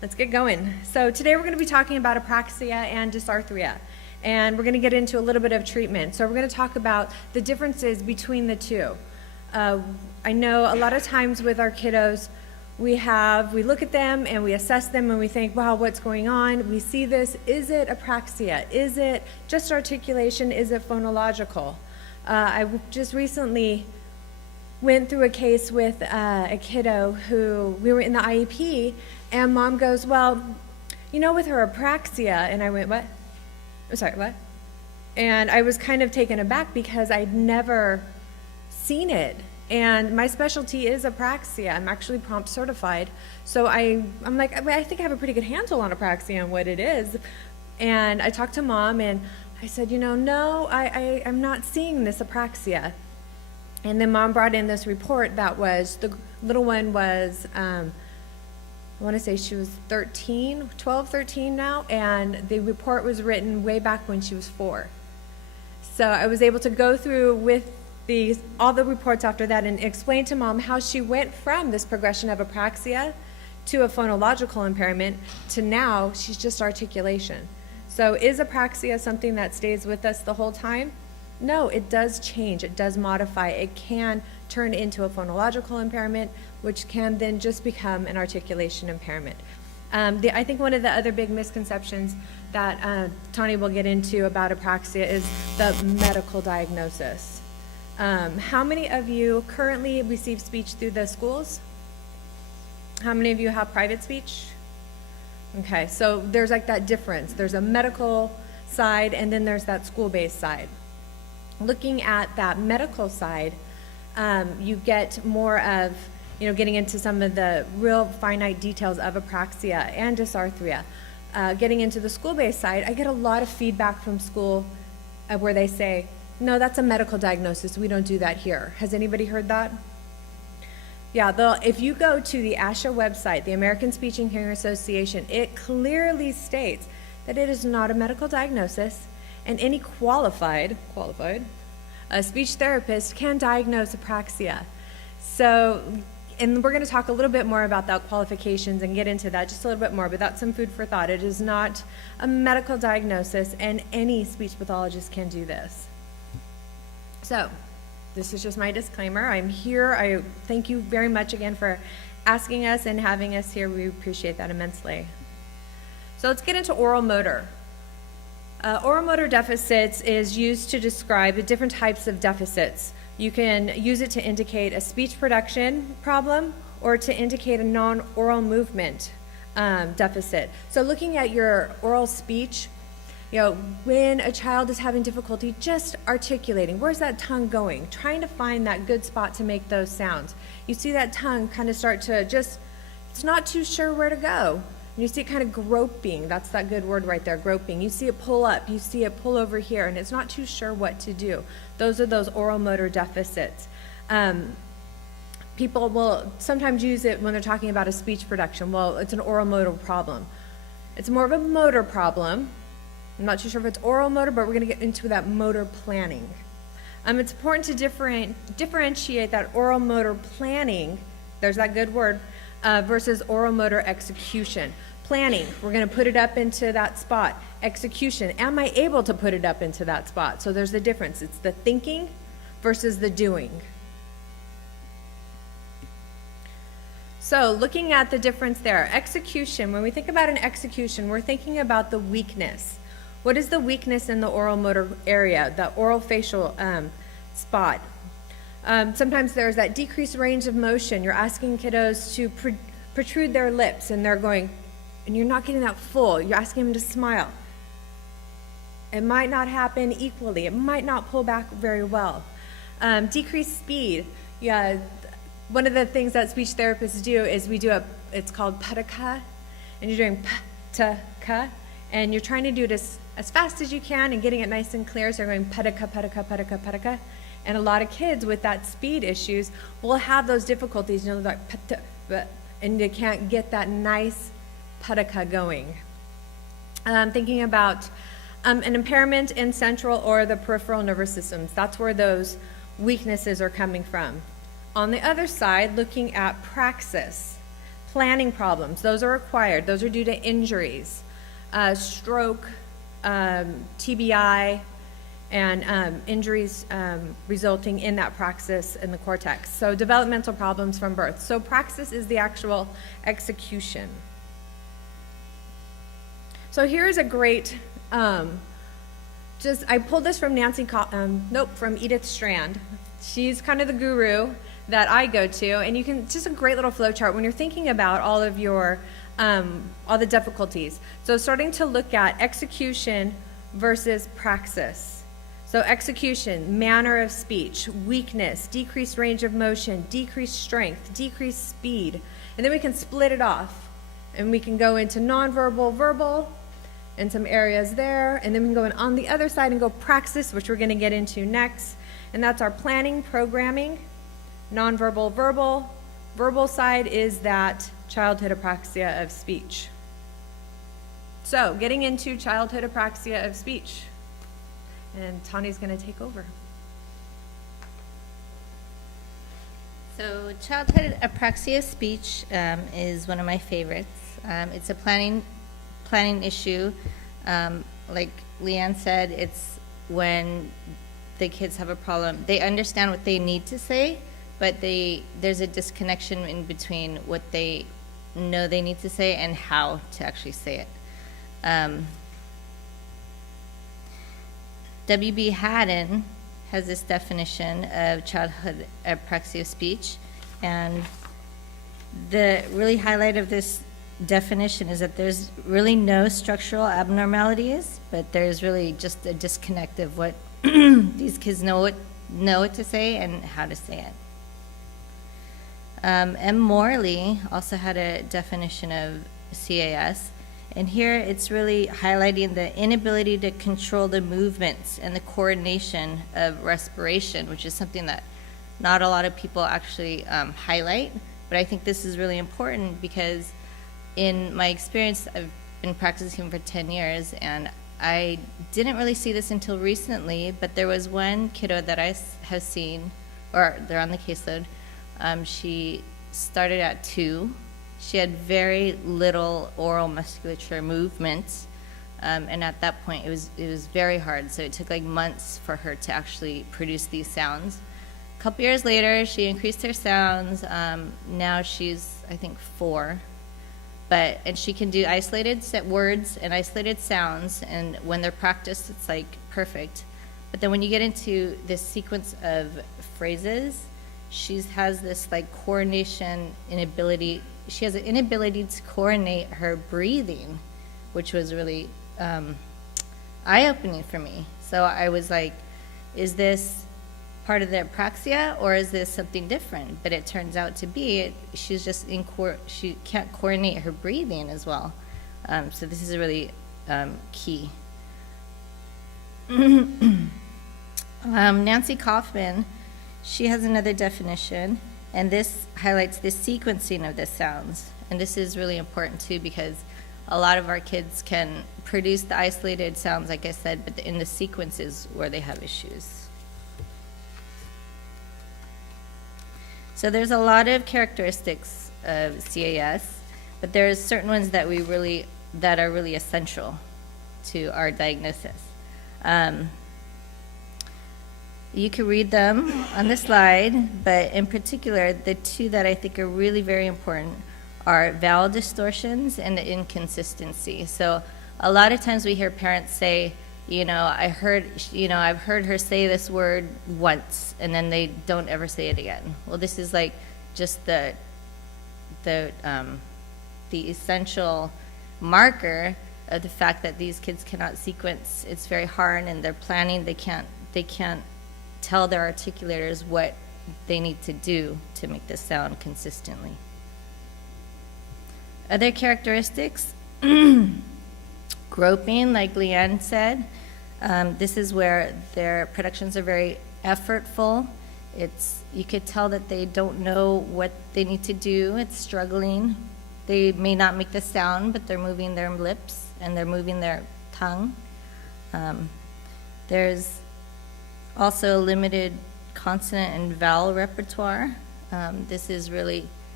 Let's get going. So today we're going to be talking about Apraxia and Dysarthria, and we're going to get into a little bit of treatment. So we're going to talk about the differences between the two. I know a lot of times with our kiddos, we look at them and we assess them and we think, wow, what's going on? We see this. Is it Apraxia? Is it just articulation? Is it phonological? I just recently went through a case with a kiddo who we were in the IEP, and mom goes, well, you know, with her Apraxia, and I went, what? I'm sorry, what? And I was kind of taken aback because I'd never seen it. And my specialty is Apraxia. I'm actually prompt certified. So I'm like, I think I have a pretty good handle on Apraxia and what it is. And I talked to mom and I said, you know, no, I'm not seeing this Apraxia. And then mom brought in this report that was, the little one was, I want to say she was 12, 13 now, and the report was written way back when she was 4. So I was able to go through with all the reports after that and explain to mom how she went from this progression of Apraxia to a phonological impairment to now she's just articulation. So is Apraxia something that stays with us the whole time? No, it does change, it does modify. It can turn into a phonological impairment, which can then just become an articulation impairment. I think one of the other big misconceptions that Tony will get into about Apraxia is the medical diagnosis. How many of you currently receive speech through the schools? How many of you have private speech? Okay, so there's like that difference. There's a medical side and then there's that school-based side. Looking at that medical side, you get more of, getting into some of the real finite details of Apraxia and Dysarthria. Getting into the school-based side, I get a lot of feedback from school where they say, no, that's a medical diagnosis. We don't do that here. Has anybody heard that? Yeah, if you go to the ASHA website, the American Speech and Hearing Association, it clearly states that it is not a medical diagnosis, and any qualified speech therapist can diagnose Apraxia. So, and we're going to talk a little bit more about that qualifications and get into that just a little bit more, but that's some food for thought. It is not a medical diagnosis, and any speech pathologist can do this. So, this is just my disclaimer. I'm here. I thank you very much again for asking us and having us here. We appreciate that immensely. So let's get into oral motor. Oral motor deficits is used to describe the different types of deficits. You can use it to indicate a speech production problem or to indicate a non-oral movement deficit. So looking at your oral speech, when a child is having difficulty just articulating, where's that tongue going? Trying to find that good spot to make those sounds. You see that tongue kind of start to it's not too sure where to go. And you see it kind of groping. That's that good word right there, groping. You see it pull up, you see it pull over here, and it's not too sure what to do. Those are those oral motor deficits. People will sometimes use it when they're talking about a speech production. Well, it's an oral motor problem. It's more of a motor problem. I'm not too sure if it's oral motor, but we're going to get into that motor planning. It's important to differentiate that oral motor planning, there's that good word, versus oral motor execution. Planning, we're going to put it up into that spot. Execution, am I able to put it up into that spot? So there's the difference. It's the thinking versus the doing. So looking at the difference there, execution, when we think about an execution, we're thinking about the weakness. What is the weakness in the oral motor area, the oral facial spot? Sometimes there's that decreased range of motion. You're asking kiddos to protrude their lips and they're going, and you're not getting that full. You're asking them to smile. It might not happen equally. It might not pull back very well. Decreased speed. Yeah, one of the things that speech therapists do is it's called padaka, and you're doing pa-ta-ka, and you're trying to do it as fast as you can and getting it nice and clear. So you're going padaka, padaka, padaka, padaka. And a lot of kids with that speed issues will have those difficulties, like and they can't get that nice padaka going. Thinking about an impairment in central or the peripheral nervous systems. That's where those weaknesses are coming from. On the other side, looking at praxis. Planning problems, those are acquired. Those are due to injuries, stroke, TBI, and injuries resulting in that praxis in the cortex. So developmental problems from birth. So praxis is the actual execution. So here's a great, I pulled this from from Edith Strand. She's kind of the guru that I go to, and you can, just a great little flow chart when you're thinking about all of your, all the difficulties. So starting to look at execution versus praxis. So execution, manner of speech, weakness, decreased range of motion, decreased strength, decreased speed, and then we can split it off, and we can go into nonverbal, verbal, and some areas there, and then we can go on the other side and go praxis, which we're going to get into next, and that's our planning, programming, nonverbal, verbal. Verbal side is that childhood apraxia of speech. So getting into childhood apraxia of speech, and Tani's going to take over. So childhood apraxia of speech is one of my favorites. It's a planning issue. Like Leeann said, it's when the kids have a problem. They understand what they need to say, but there's a disconnection in between what they know they need to say and how to actually say it. W.B. Haddon has this definition of childhood apraxia of speech, and the really highlight of this definition is that there's really no structural abnormalities, but there's really just a disconnect of what these kids know what to say and how to say it. M. Morley also had a definition of CAS, and here it's really highlighting the inability to control the movements and the coordination of respiration, which is something that not a lot of people actually highlight, but I think this is really important because in my experience, I've been practicing for 10 years, and I didn't really see this until recently, but there was one kiddo that I have seen, or they're on the caseload. She started at 2. She had very little oral musculature movement, and at that point it was very hard, so it took like months for her to actually produce these sounds. A couple years later, she increased her sounds. Now she's, I think, 4. And she can do isolated words and isolated sounds, and when they're practiced, it's like perfect. But then when you get into this sequence of phrases, she has this like coordination inability. She has an inability to coordinate her breathing, which was really eye-opening for me. So I was like, is this part of the apraxia, or is this something different? But it turns out to be she's just she can't coordinate her breathing as well. So this is really key. Nancy Kaufman, she has another definition, and this highlights the sequencing of the sounds. And this is really important too, because a lot of our kids can produce the isolated sounds, like I said, but in the sequences where they have issues. So there's a lot of characteristics of CAS, but there's certain ones that that are really essential to our diagnosis. You can read them on the slide, but in particular, the 2 that I think are really very important are vowel distortions and the inconsistency. So a lot of times we hear parents say, I've heard her say this word once, and then they don't ever say it again. Well, this is like just the essential marker of the fact that these kids cannot sequence. It's very hard, and they're planning. They can't tell their articulators what they need to do to make this sound consistently. Other characteristics, groping, like Leeann said. This is where their productions are very effortful. You could tell that they don't know what they need to do. It's struggling. They may not make the sound, but they're moving their lips and they're moving their tongue. There's also limited consonant and vowel repertoire. This is really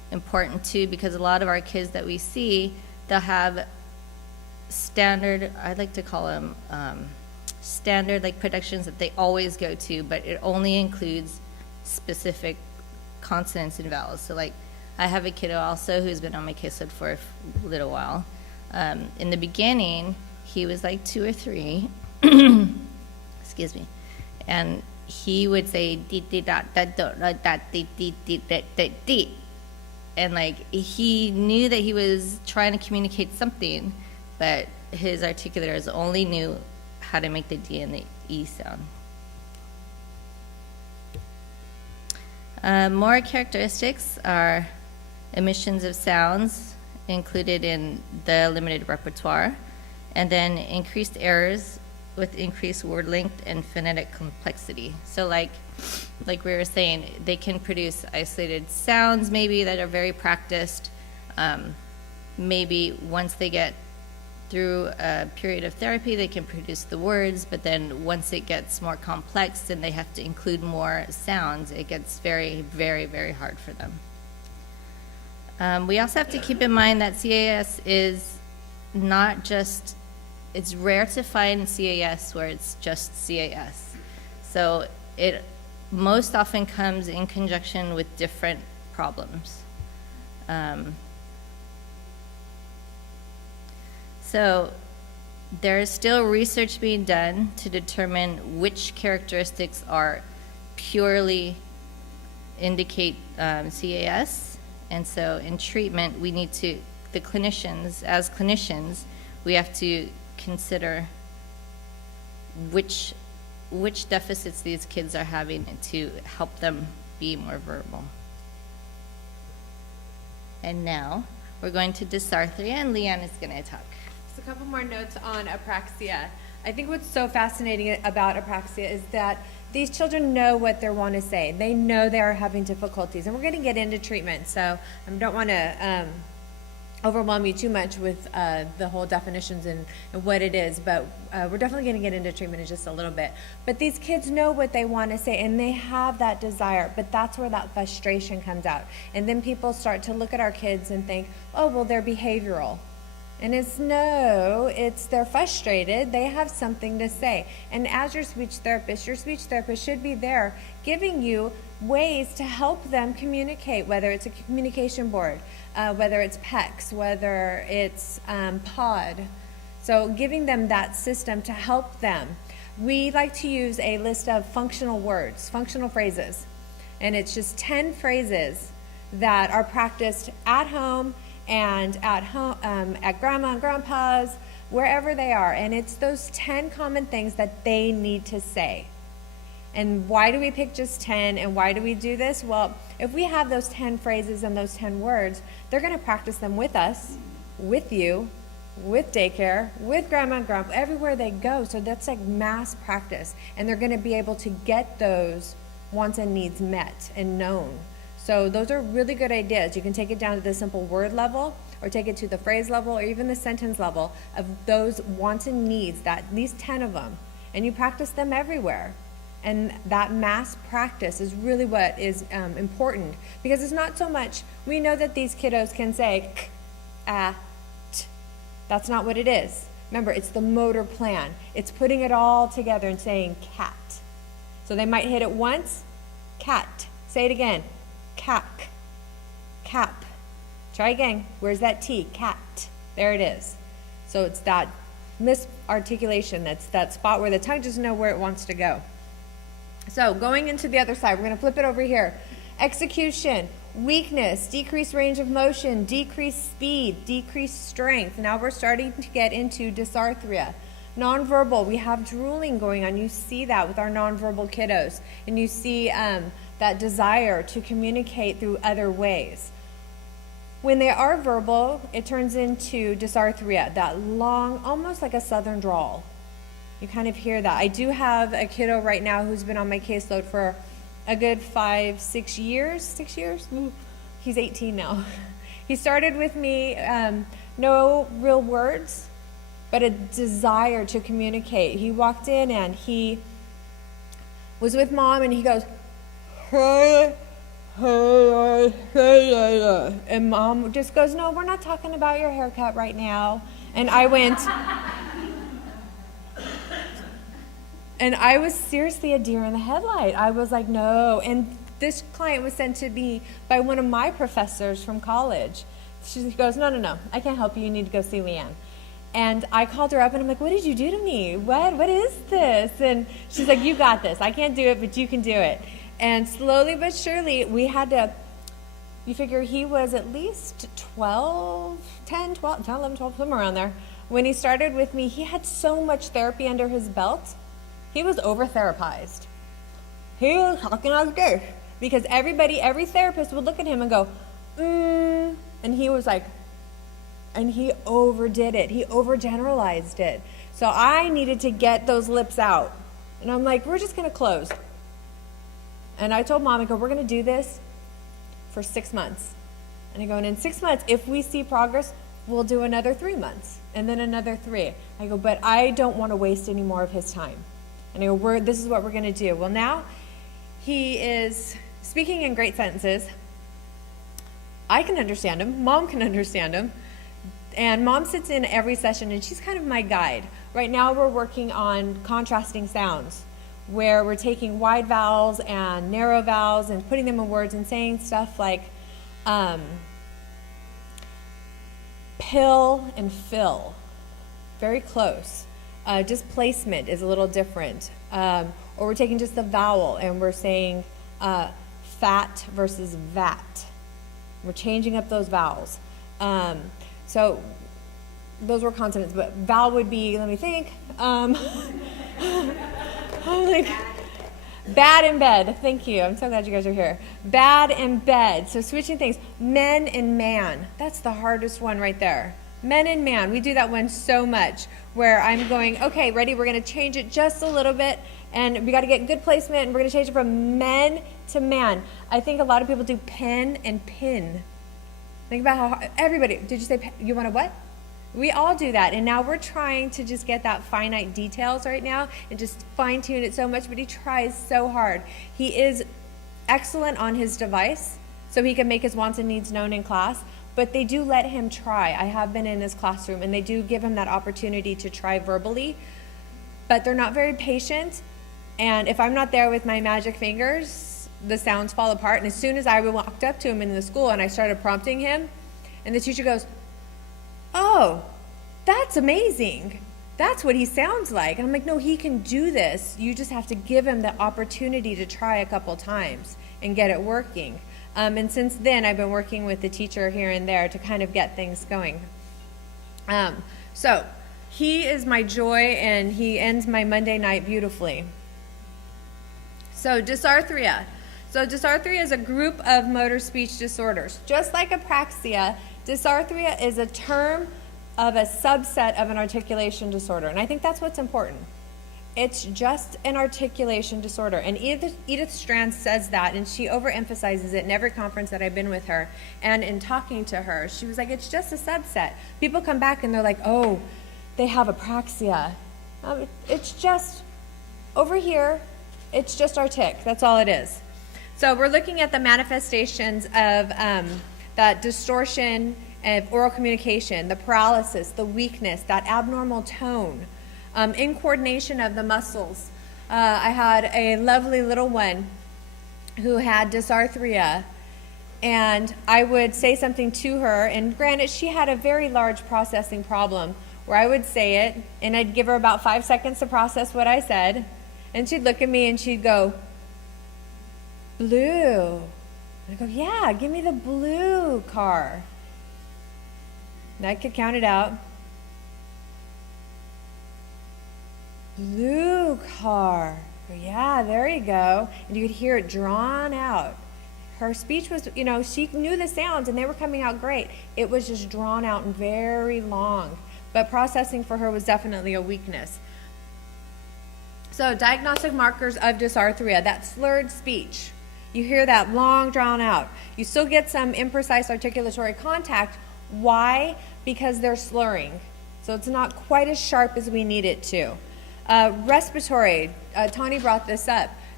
important too, because a lot of our kids that we see, they'll have standard, I like to call them standard like productions that they always go to, but it only includes specific consonants and vowels. So like I have a kiddo also who's been on my caseload for a little while. In the beginning, he was like 2 or 3, excuse me, and he would say dee dee da da da da da dee dee dee da da dee, and like he knew that he was trying to communicate something, but his articulators only knew how to make the D and the E sound. More characteristics are omissions of sounds included in the limited repertoire, and then increased errors with increased word length and phonetic complexity. So like we were saying, they can produce isolated sounds maybe that are very practiced. Maybe once they get through a period of therapy, they can produce the words, but then once it gets more complex and they have to include more sounds, it gets very, very, very hard for them. We also have to keep in mind that CAS is not just, it's rare to find CAS where it's just CAS. So it most often comes in conjunction with different problems. So there is still research being done to determine which characteristics are purely indicate CAS. And so in treatment, we need to, the clinicians, as clinicians, we have to consider which deficits these kids are having to help them be more verbal. And now we're going to Dysarthria, and Leeann is going to talk. Just a couple more notes on Apraxia. I think what's so fascinating about Apraxia is that these children know what they want to say. They know they are having difficulties, and we're going to get into treatment, so I don't want to overwhelm you too much with the whole definitions and what it is, but we're definitely going to get into treatment in just a little bit. But these kids know what they want to say, and they have that desire, but that's where that frustration comes out. And then people start to look at our kids and think, oh, well, they're behavioral. And it's no, it's they're frustrated, they have something to say. And as your speech therapist should be there giving you ways to help them communicate, whether it's a communication board, whether it's PECS, whether it's POD. So giving them that system to help them. We like to use a list of functional words, functional phrases. And it's just 10 phrases that are practiced at home and at grandma and grandpa's, wherever they are. And it's those 10 common things that they need to say. And why do we pick just 10, and why do we do this? Well, if we have those 10 phrases and those 10 words, they're going to practice them with us, with you, with daycare, with grandma and grandpa, everywhere they go. So that's like mass practice. And they're going to be able to get those wants and needs met and known. So those are really good ideas. You can take it down to the simple word level, or take it to the phrase level, or even the sentence level of those wants and needs, that at least 10 of them. And you practice them everywhere. And that mass practice is really what is important, because it's not so much, we know that these kiddos can say k, a, t. That's not what it is. Remember, it's the motor plan. It's putting it all together and saying cat. So they might hit it once, cat. Say it again, cack, cap. Try again. Where's that T? Cat. There it is. So it's that misarticulation. That's that spot where the tongue doesn't know where it wants to go. So going into the other side, we're going to flip it over here. Execution, weakness, decreased range of motion, decreased speed, decreased strength. Now we're starting to get into dysarthria. Nonverbal, we have drooling going on. You see that with our nonverbal kiddos. And you see that desire to communicate through other ways. When they are verbal, it turns into dysarthria, that long, almost like a southern drawl. You kind of hear that. I do have a kiddo right now who's been on my caseload for a good 5-6 years. 6 years? He's 18 now. He started with me, no real words, but a desire to communicate. He walked in and he was with mom and he goes, and Mom just goes, no, we're not talking about your haircut right now. And I went, and I was seriously a deer in the headlight. I was like, no. And this client was sent to me by one of my professors from college. She goes, no, I can't help you. You need to go see Leeann. And I called her up and I'm like, what did you do to me? What is this? And she's like, you got this. I can't do it, but you can do it. And slowly but surely, we had to, you figure he was at least 11, 12, somewhere around there. When he started with me, he had so much therapy under his belt. He was over-therapized. He was talking like this. Because every therapist would look at him and go, and he was like, and he overdid it. He overgeneralized it. So I needed to get those lips out. And I'm like, we're just going to close. And I told Mom, I go, we're going to do this for 6 months. And I go, and in 6 months, if we see progress, we'll do another 3 months. And then another 3. I go, but I don't want to waste any more of his time. And I go, this is what we're going to do. Well, now he is speaking in great sentences. I can understand him. Mom can understand him. And Mom sits in every session, and she's kind of my guide. Right now we're working on contrasting sounds, where we're taking wide vowels and narrow vowels and putting them in words and saying stuff like pill and fill. Very close. Just placement is a little different. Or we're taking just the vowel and we're saying fat versus vat. We're changing up those vowels. So those were consonants, but vowel would be, let me think, like, bad and bed. Thank you. I'm so glad you guys are here. Bad and bed. So switching things. Men and man. That's the hardest one right there. Men and man. We do that one so much where I'm going, okay, ready? We're going to change it just a little bit, and we got to get good placement, and we're going to change it from men to man. I think a lot of people do pen and pin. Think about how everybody, did you say, you want to what? We all do that, and now we're trying to just get that finite details right now and just fine tune it so much, but he tries so hard. He is excellent on his device, so he can make his wants and needs known in class, but they do let him try. I have been in his classroom, and they do give him that opportunity to try verbally, but they're not very patient, and if I'm not there with my magic fingers, the sounds fall apart. And as soon as I walked up to him in the school and I started prompting him, and the teacher goes, oh, that's amazing. That's what he sounds like. And I'm like, no, he can do this. You just have to give him the opportunity to try a couple times and get it working. And since then, I've been working with the teacher here and there to kind of get things going. So he is my joy, and he ends my Monday night beautifully. So dysarthria. So dysarthria is a group of motor speech disorders. Just like apraxia, dysarthria is a term of a subset of an articulation disorder. And I think that's what's important. It's just an articulation disorder. And Edith Strand says that, and she overemphasizes it in every conference that I've been with her. And in talking to her, she was like, it's just a subset. People come back and they're like, oh, they have apraxia. It's just over here, it's just artic. That's all it is. So we're looking at the manifestations of that distortion of oral communication, the paralysis, the weakness, that abnormal tone, incoordination of the muscles. I had a lovely little one who had dysarthria, and I would say something to her, and granted, she had a very large processing problem, where I would say it, and I'd give her about 5 seconds to process what I said, and she'd look at me and she'd go, blue. And I go, yeah, give me the blue car. And I could count it out. Blue car. I go, yeah, there you go. And you could hear it drawn out. Her speech was, she knew the sounds and they were coming out great. It was just drawn out and very long. But processing for her was definitely a weakness. So diagnostic markers of dysarthria, that slurred speech. You hear that long drawn out. You still get some imprecise articulatory contact. Why? Because they're slurring. So it's not quite as sharp as we need it to. Respiratory, Tani brought this up.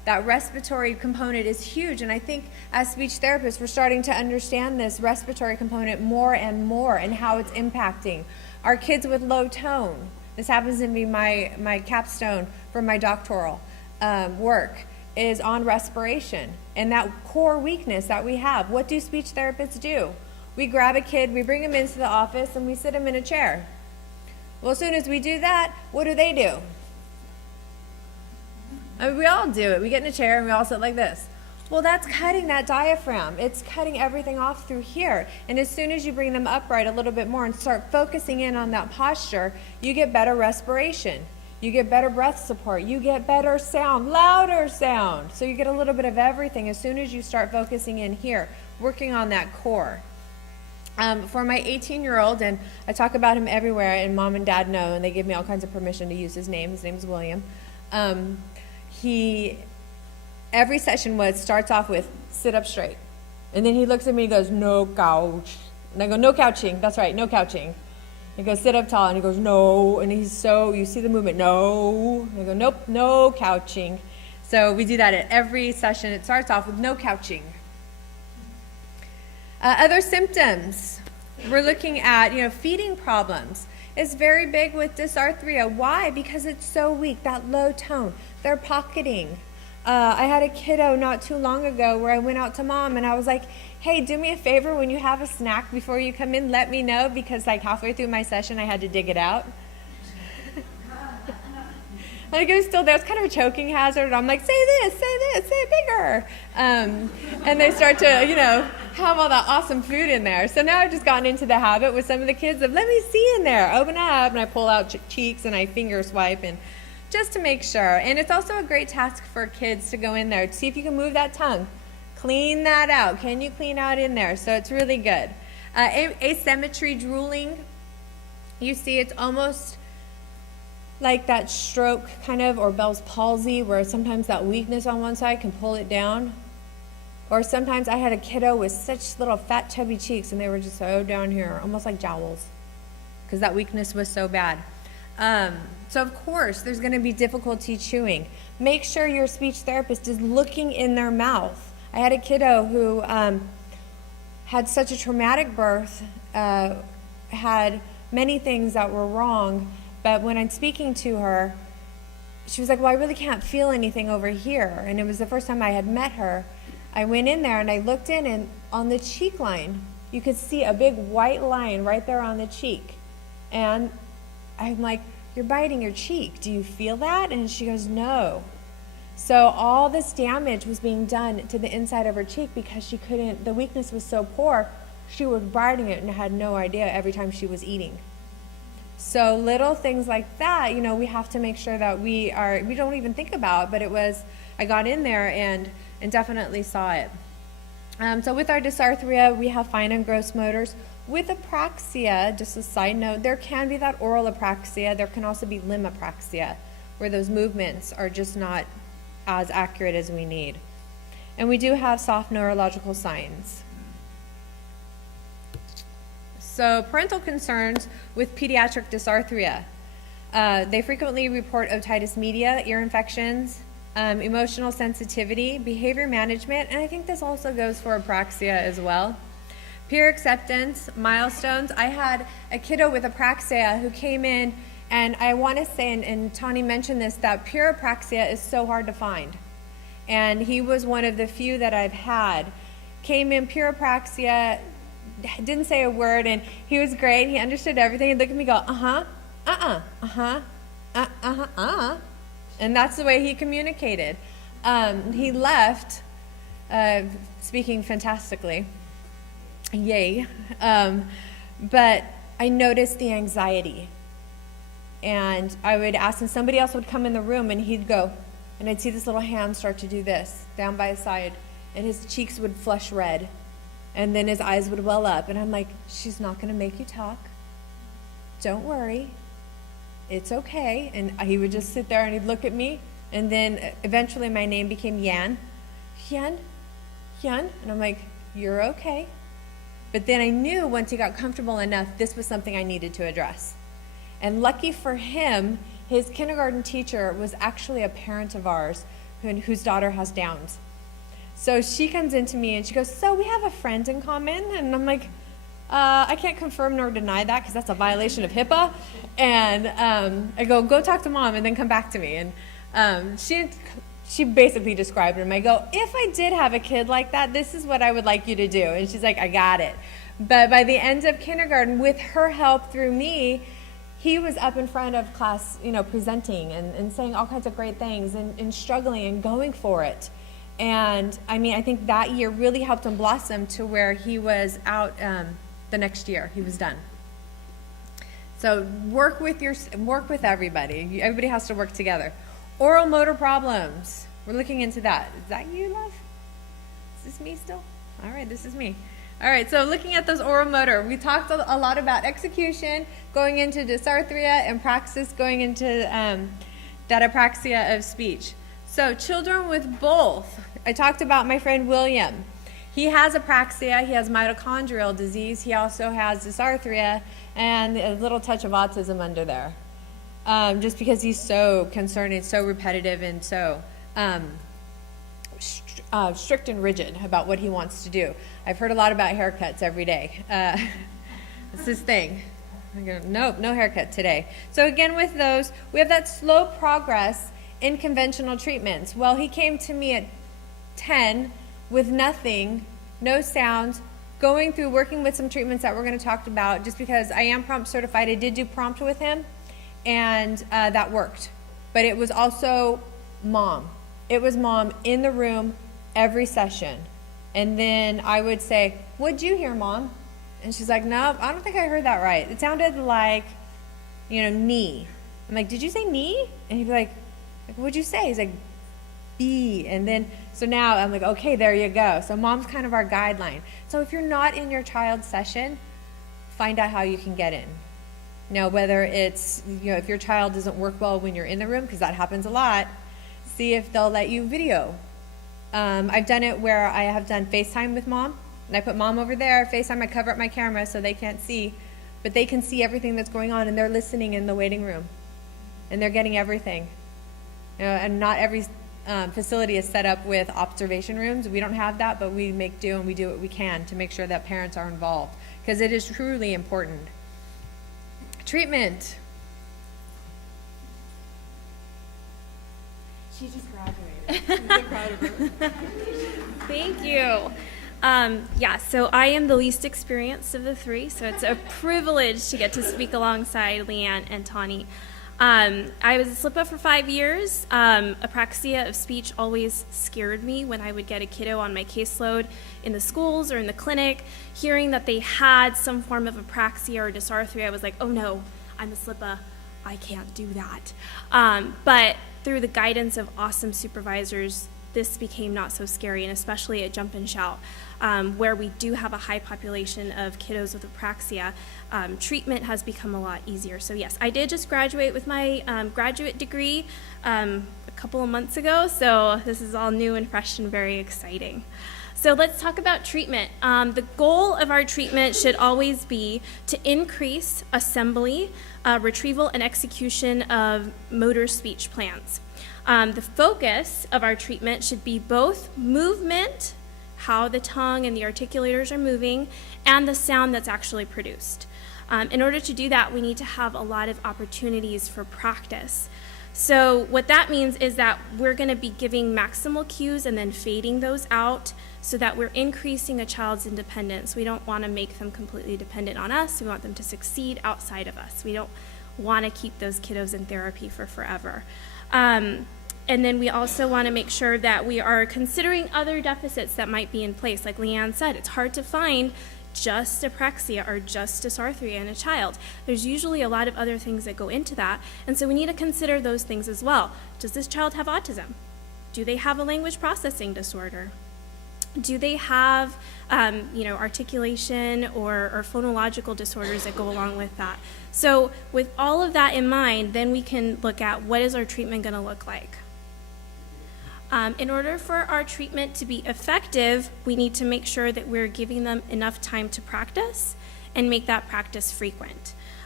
that respiratory component is huge. And I think as speech therapists, we're starting to understand this respiratory component more and more and how it's impacting our kids with low tone. This happens to be my capstone for my doctoral work is on respiration and that core weakness that we have. What do speech therapists do? We grab a kid, we bring him into the office, and we sit him in a chair. Well, as soon as we do that, what do? I mean, we all do it. We get in a chair and we all sit like this. Well, that's cutting that diaphragm. It's cutting everything off through here. And as soon as you bring them upright a little bit more and start focusing in on that posture, you get better respiration. You get better breath support. You get better sound, louder sound. So you get a little bit of everything as soon as you start focusing in here, working on that core. For my 18-year-old, and I talk about him everywhere, and mom and dad know, and they give me all kinds of permission to use his name. His name is William. Every session starts off with sit up straight. And then he looks at me and goes, no couch. And I go, no couching. That's right, no couching. He goes, sit up tall. And he goes, no. And you see the movement, no. And I go, nope, no couching. So we do that at every session. It starts off with no couching. Other symptoms. We're looking at, feeding problems. It's very big with dysarthria. Why? Because it's so weak, that low tone. They're pocketing. I had a kiddo not too long ago where I went out to mom and I was like, hey, do me a favor when you have a snack before you come in, let me know, because like halfway through my session I had to dig it out. Like it was still there. It's kind of a choking hazard. I'm like, say this, say it bigger. And they start to, have all that awesome food in there. So now I've just gotten into the habit with some of the kids of, let me see in there, open up, and I pull out cheeks and I finger swipe and just to make sure. And it's also a great task for kids to go in there, to see if you can move that tongue. Clean that out. Can you clean out in there? So it's really good. Asymmetry drooling. You see it's almost like that stroke kind of, or Bell's palsy, where sometimes that weakness on one side can pull it down. Or sometimes I had a kiddo with such little fat chubby cheeks and they were just so down here, almost like jowls, because that weakness was so bad. So of course, there's going to be difficulty chewing. Make sure your speech therapist is looking in their mouth. I had a kiddo who had such a traumatic birth, had many things that were wrong, but when I'm speaking to her, she was like, well, I really can't feel anything over here. And it was the first time I had met her. I went in there and I looked in, and on the cheek line, you could see a big white line right there on the cheek. And I'm like, you're biting your cheek. Do you feel that? And she goes, no. So all this damage was being done to the inside of her cheek because she couldn't, the weakness was so poor, she was biting it and had no idea every time she was eating. So little things like that, we have to make sure that we don't even think about, but I got in there and definitely saw it. So with our dysarthria, we have fine and gross motors. With apraxia, just a side note, there can be that oral apraxia. There can also be limb apraxia, where those movements are just not as accurate as we need. And we do have soft neurological signs. So parental concerns with pediatric dysarthria. They frequently report otitis media, ear infections, emotional sensitivity, behavior management, and I think this also goes for apraxia as well. Peer acceptance, milestones. I had a kiddo with apraxia who came in, and I want to say, and Tani mentioned this, that pure apraxia is so hard to find. And he was one of the few that I've had. Came in pure apraxia, didn't say a word, and he was great. He understood everything. He'd look at me and go, and that's the way he communicated. He left speaking fantastically. Yay. But I noticed the anxiety. And I would ask him, somebody else would come in the room and he'd go, and I'd see this little hand start to do this down by his side, and his cheeks would flush red, and then his eyes would well up. And I'm like, she's not going to make you talk. Don't worry. It's okay. And he would just sit there and he'd look at me, and then eventually my name became Leeann. Leeann? And I'm like, you're okay. But then I knew once he got comfortable enough, this was something I needed to address. And lucky for him, his kindergarten teacher was actually a parent of ours whose daughter has Downs. So she comes into me and she goes, so we have a friend in common? And I'm like, I can't confirm nor deny that because that's a violation of HIPAA. And I go talk to mom and then come back to me. And she basically described him. I go, if I did have a kid like that, this is what I would like you to do. And she's like, I got it. But by the end of kindergarten, with her help through me, he was up in front of class, presenting and saying all kinds of great things and struggling and going for it. And I mean, I think that year really helped him blossom to where he was out the next year. He was done. So work with everybody. Everybody has to work together. Oral motor problems. We're looking into that. Is that you, love? Is this me still? All right, this is me. All right, so looking at those oral motor, we talked a lot about execution, going into dysarthria, and praxis, going into that apraxia of speech. So children with both, I talked about my friend William. He has apraxia, he has mitochondrial disease, he also has dysarthria, and a little touch of autism under there. Just because he's so concerned and so repetitive and so strict and rigid about what he wants to do. I've heard a lot about haircuts every day. It's his thing. I go, nope, no haircut today. So again, with those, we have that slow progress in conventional treatments. Well, he came to me at 10 with nothing, no sounds, going through working with some treatments that we're going to talk about, just because I am prompt certified. I did do prompt with him, and that worked. But it was also mom. It was mom in the room every session. And then I would say, what'd you hear, mom? And she's like, no, I don't think I heard that right. It sounded like, knee. I'm like, did you say knee? And he'd be like, what'd you say? He's like, B. And then, so now I'm like, okay, there you go. So mom's kind of our guideline. So if you're not in your child's session, find out how you can get in. Whether it's, if your child doesn't work well when you're in the room, because that happens a lot, see if they'll let you video. I've done it where I have done FaceTime with mom, and I put mom over there, FaceTime, I cover up my camera so they can't see, but they can see everything that's going on, and they're listening in the waiting room, and they're getting everything. And not every facility is set up with observation rooms. We don't have that, but we make do and we do what we can to make sure that parents are involved, because it is truly important. Treatment. She just graduated. I'm so proud of her. Thank you. So I am the least experienced of the three, so it's a privilege to get to speak alongside Leeann and Tawny. I was a SLPA for 5 years. Apraxia of speech always scared me when I would get a kiddo on my caseload in the schools or in the clinic. Hearing that they had some form of apraxia or dysarthria, I was like, oh no, I'm a SLPA. I can't do that. But through the guidance of awesome supervisors, this became not so scary, and especially at Jump and Shout, where we do have a high population of kiddos with apraxia, treatment has become a lot easier. So yes, I did just graduate with my graduate degree a couple of months ago, so this is all new and fresh and very exciting. So let's talk about treatment. The goal of our treatment should always be to increase assembly, retrieval, and execution of motor speech plans. The focus of our treatment should be both movement, how the tongue and the articulators are moving, and the sound that's actually produced. In order to do that, we need to have a lot of opportunities for practice. So what that means is that we're going to be giving maximal cues and then fading those out so that we're increasing a child's independence. We don't want to make them completely dependent on us. We want them to succeed outside of us. We don't want to keep those kiddos in therapy for forever. And then we also want to make sure that we are considering other deficits that might be in place. Like Leeann said, it's hard to find just apraxia or just dysarthria in a child. There's usually a lot of other things that go into that, and so we need to consider those things as well. Does this child have autism? Do they have a language processing disorder? Do they have articulation or phonological disorders that go along with that? So with all of that in mind, then we can look at what is our treatment going to look like. In order for our treatment to be effective, we need to make sure that we're giving them enough time to practice and make that practice frequent.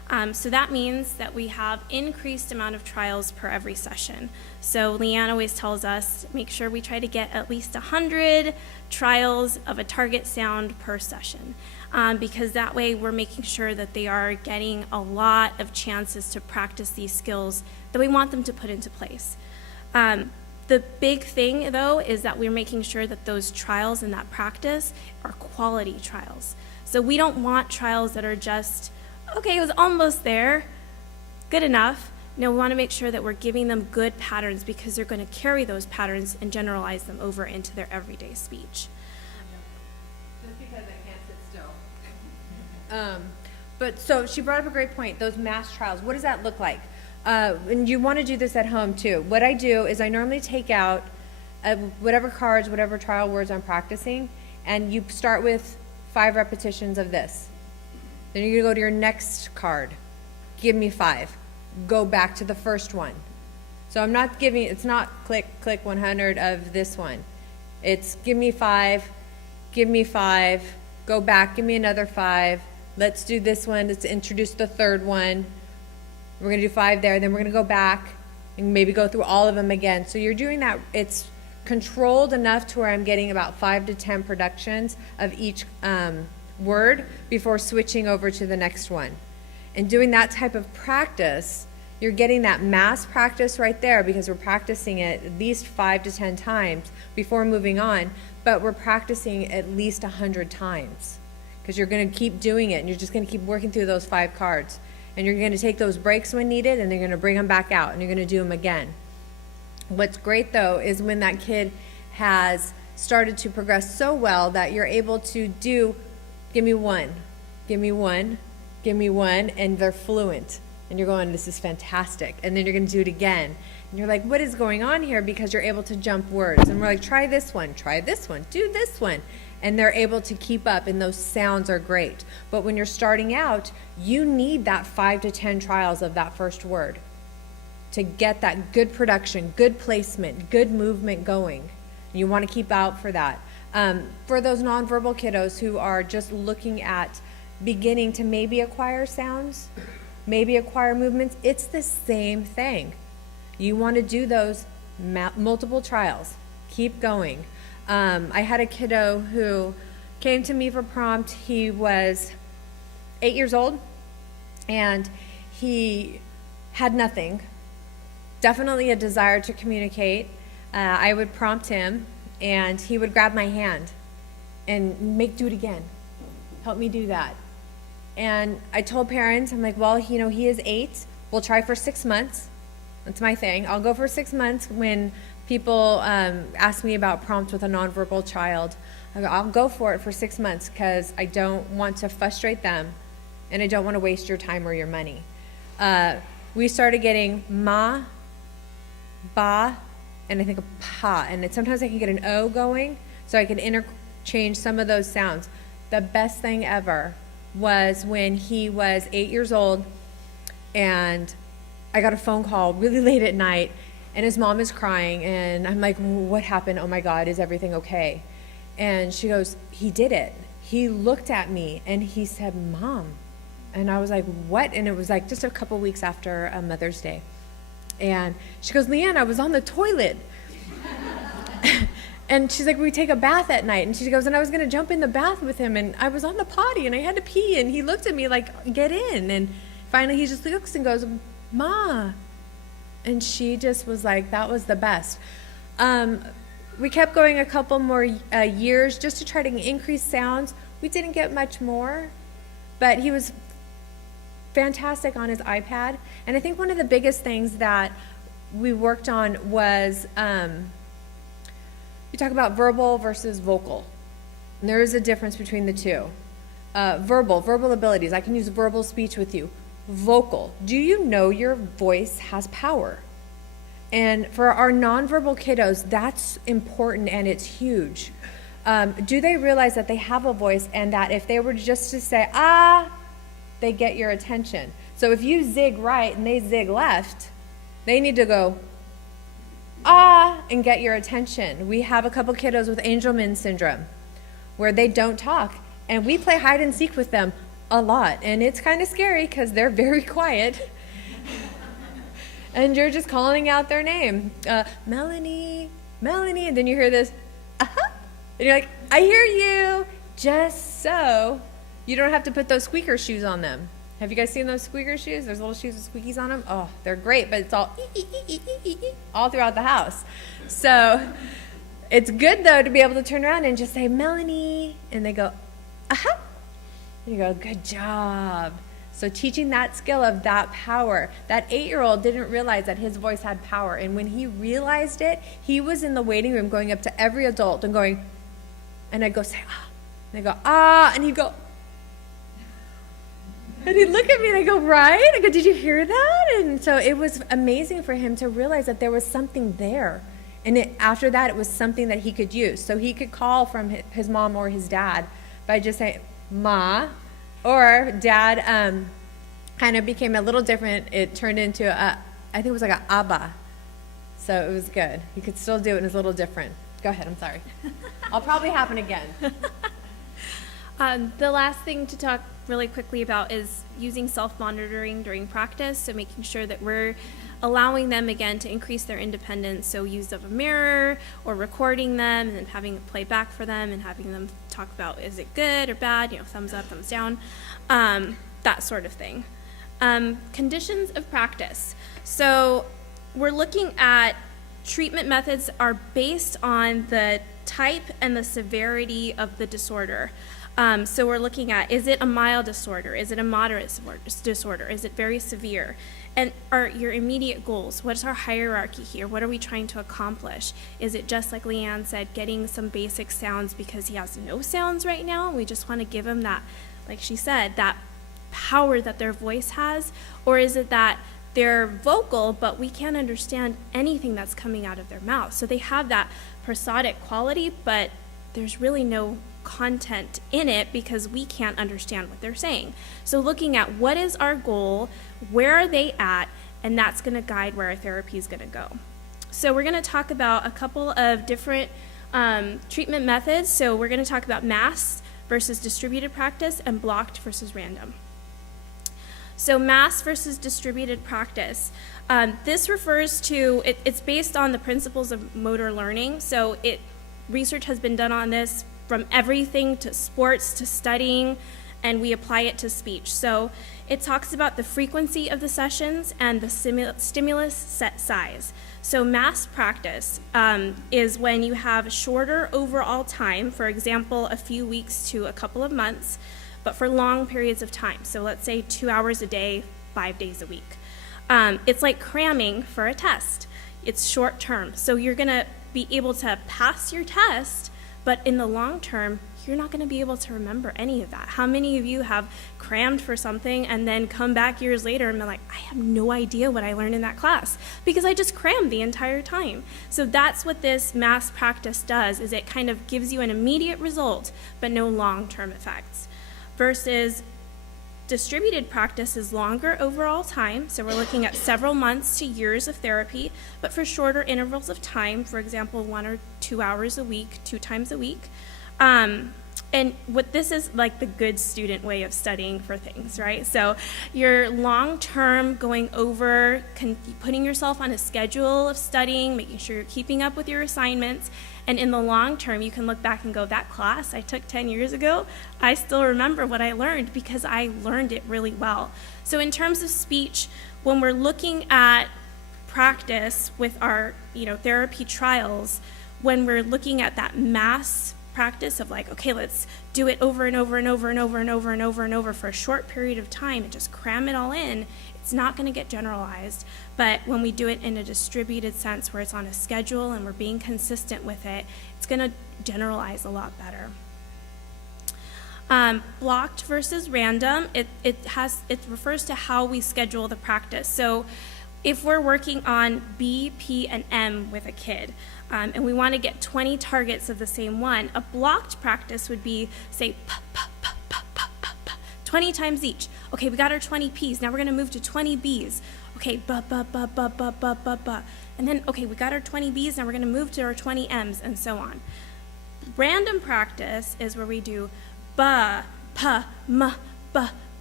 So that means that we have increased amount of trials per every session. So Leeann always tells us, make sure we try to get at least 100 trials of a target sound per session, because that way we're making sure that they are getting a lot of chances to practice these skills that we want them to put into place. The big thing, though, is that we're making sure that those trials and that practice are quality trials. So we don't want trials that are just, okay, it was almost there, good enough. No, we want to make sure that we're giving them good patterns because they're going to carry those patterns and generalize them over into their everyday speech. Just because I can't sit still. But so she brought up a great point, those mass trials. What does that look like? And you want to do this at home too. What I do is I normally take out whatever cards, whatever trial words I'm practicing, and you start with 5 repetitions of this. Then you're gonna go to your next card. Give me 5. Go back to the first one. So I'm not giving, it's not click, click 100 of this one. It's give me 5, go back, give me another 5. Let's do this one, let's introduce the third one. We're gonna do 5 there, then we're gonna go back and maybe go through all of them again. So you're doing that, it's controlled enough to where I'm getting about 5 to 10 productions of each word before switching over to the next one. And doing that type of practice, you're getting that mass practice right there because we're practicing it at least 5 to 10 times before moving on, but we're practicing at least 100 times because you're gonna keep doing it and you're just gonna keep working through those 5 cards. And you're gonna take those breaks when needed and you're gonna bring them back out and you're gonna do them again. What's great though is when that kid has started to progress so well that you're able to do, give me one, give me one, give me one, and they're fluent. And you're going, this is fantastic. And then you're gonna do it again. And you're like, what is going on here? Because you're able to jump words. And we're like, try this one, do this one. And they're able to keep up and those sounds are great. But when you're starting out, you need that 5 to 10 trials of that first word to get that good production, good placement, good movement going. You want to keep out for that. For those nonverbal kiddos who are just looking at beginning to maybe acquire sounds, maybe acquire movements, it's the same thing. You want to do those multiple trials. Keep going. I had a kiddo who came to me for prompt. He was 8 years old and he had nothing. Definitely a desire to communicate. I would prompt him and he would grab my hand and do it again. Help me do that. And I told parents, I'm like, well, you know, he is 8. We'll try for 6 months. That's my thing. I'll go for 6 months when people ask me about prompt with a nonverbal child. I'll go for it for 6 months because I don't want to frustrate them and I don't want to waste your time or your money. We started getting ma, ba, and I think a pa, and sometimes I can get an O going so I can interchange some of those sounds. The best thing ever was when he was 8 years old and I got a phone call really late at night and his mom is crying and I'm like, what happened? Oh my God, is everything okay? And she goes, he did it. He looked at me and he said, Mom. And I was like, what? And it was like just a couple weeks after Mother's Day. And she goes, Leeann, I was on the toilet. And she's like, we take a bath at night. And she goes, and I was gonna jump in the bath with him and I was on the potty and I had to pee and he looked at me like, get in. And finally he just looks and goes, Ma. And she just was like, that was the best. We kept going a couple more years just to try to increase sounds. We didn't get much more, but he was fantastic on his iPad. And I think one of the biggest things that we worked on was, you talk about verbal versus vocal. And there is a difference between the two. Verbal abilities. I can use verbal speech with you. Vocal. Do you know your voice has power? And for our nonverbal kiddos, that's important and it's huge. Do they realize that they have a voice and that if they were just to say, ah, they get your attention? So if you zig right and they zig left, they need to go, ah, and get your attention. We have a couple kiddos with Angelman syndrome where they don't talk and we play hide and seek with them a lot, and it's kind of scary because they're very quiet. And you're just calling out their name, Melanie, Melanie, and then you hear this, uh-huh, and you're like, I hear you, just so you don't have to put those squeaker shoes on them. Have you guys seen those squeaker shoes? There's little shoes with squeakies on them. Oh, they're great, but it's all throughout the house. So it's good, though, to be able to turn around and just say, Melanie, and they go, uh-huh, and you go, good job. So teaching that skill of that power, that 8-year-old didn't realize that his voice had power. And when he realized it, he was in the waiting room going up to every adult and going, and I'd go say, ah. And I'd go, ah. And he'd go, and he'd look at me and I go, right? I go, did you hear that? And so it was amazing for him to realize that there was something there. And after that, it was something that he could use. So he could call from his mom or his dad by just saying, Ma. Or dad kind of became a little different. It turned into, I think it was like a Abba. So it was good. He could still do it, and it's a little different. Go ahead, I'm sorry. I'll probably happen again. The last thing to talk really quickly about is using self-monitoring during practice, so making sure that we're allowing them again to increase their independence, so use of a mirror or recording them and then having it play back for them and having them talk about is it good or bad, thumbs up, thumbs down, that sort of thing. Conditions of practice. So we're looking at treatment methods are based on the type and the severity of the disorder. So we're looking at, is it a mild disorder? Is it a moderate disorder? Is it very severe? And are your immediate goals? What's our hierarchy here? What are we trying to accomplish? Is it just like Leeann said, getting some basic sounds because he has no sounds right now? We just want to give him that, like she said, that power that their voice has? Or is it that they're vocal, but we can't understand anything that's coming out of their mouth? So they have that prosodic quality, but there's really no content in it because we can't understand what they're saying. So looking at what is our goal, where are they at, and that's going to guide where our therapy is going to go. So we're going to talk about a couple of different treatment methods. So we're going to talk about mass versus distributed practice and blocked versus random. So mass versus distributed practice. This refers to, it's based on the principles of motor learning. So research has been done on this from everything to sports to studying, and we apply it to speech. So it talks about the frequency of the sessions and the stimulus set size. So mass practice is when you have shorter overall time, for example, a few weeks to a couple of months, but for long periods of time. So let's say 2 hours a day, 5 days a week. It's like cramming for a test. It's short term. So you're gonna be able to pass your test, but in the long term, you're not going to be able to remember any of that. How many of you have crammed for something and then come back years later and be like, I have no idea what I learned in that class because I just crammed the entire time. So that's what this mass practice does, is it kind of gives you an immediate result, but no long-term effects. Versus distributed practice is longer overall time, so we're looking at several months to years of therapy, but for shorter intervals of time, for example, 1 or 2 hours a week, 2 times a week. And what this is like the good student way of studying for things, right? So you're long-term going over, putting yourself on a schedule of studying, making sure you're keeping up with your assignments, and in the long term, you can look back and go, that class I took 10 years ago, I still remember what I learned because I learned it really well. So in terms of speech, when we're looking at practice with our therapy trials, when we're looking at that mass practice of like, okay, let's do it over and over and over and over and over and over and over for a short period of time and just cram it all in, it's not going to get generalized. But when we do it in a distributed sense where it's on a schedule and we're being consistent with it, it's going to generalize a lot better. Blocked versus random, it refers to how we schedule the practice. So if we're working on B, P, and M with a kid, and we want to get 20 targets of the same one, a blocked practice would be, say, 20 times each. Okay, we got our 20 P's. Now we're going to move to 20 B's. Okay, and then, okay, we got our 20 B's. Now we're going to move to our 20 M's, and so on. Random practice is where we do ba, pa, ma, ba,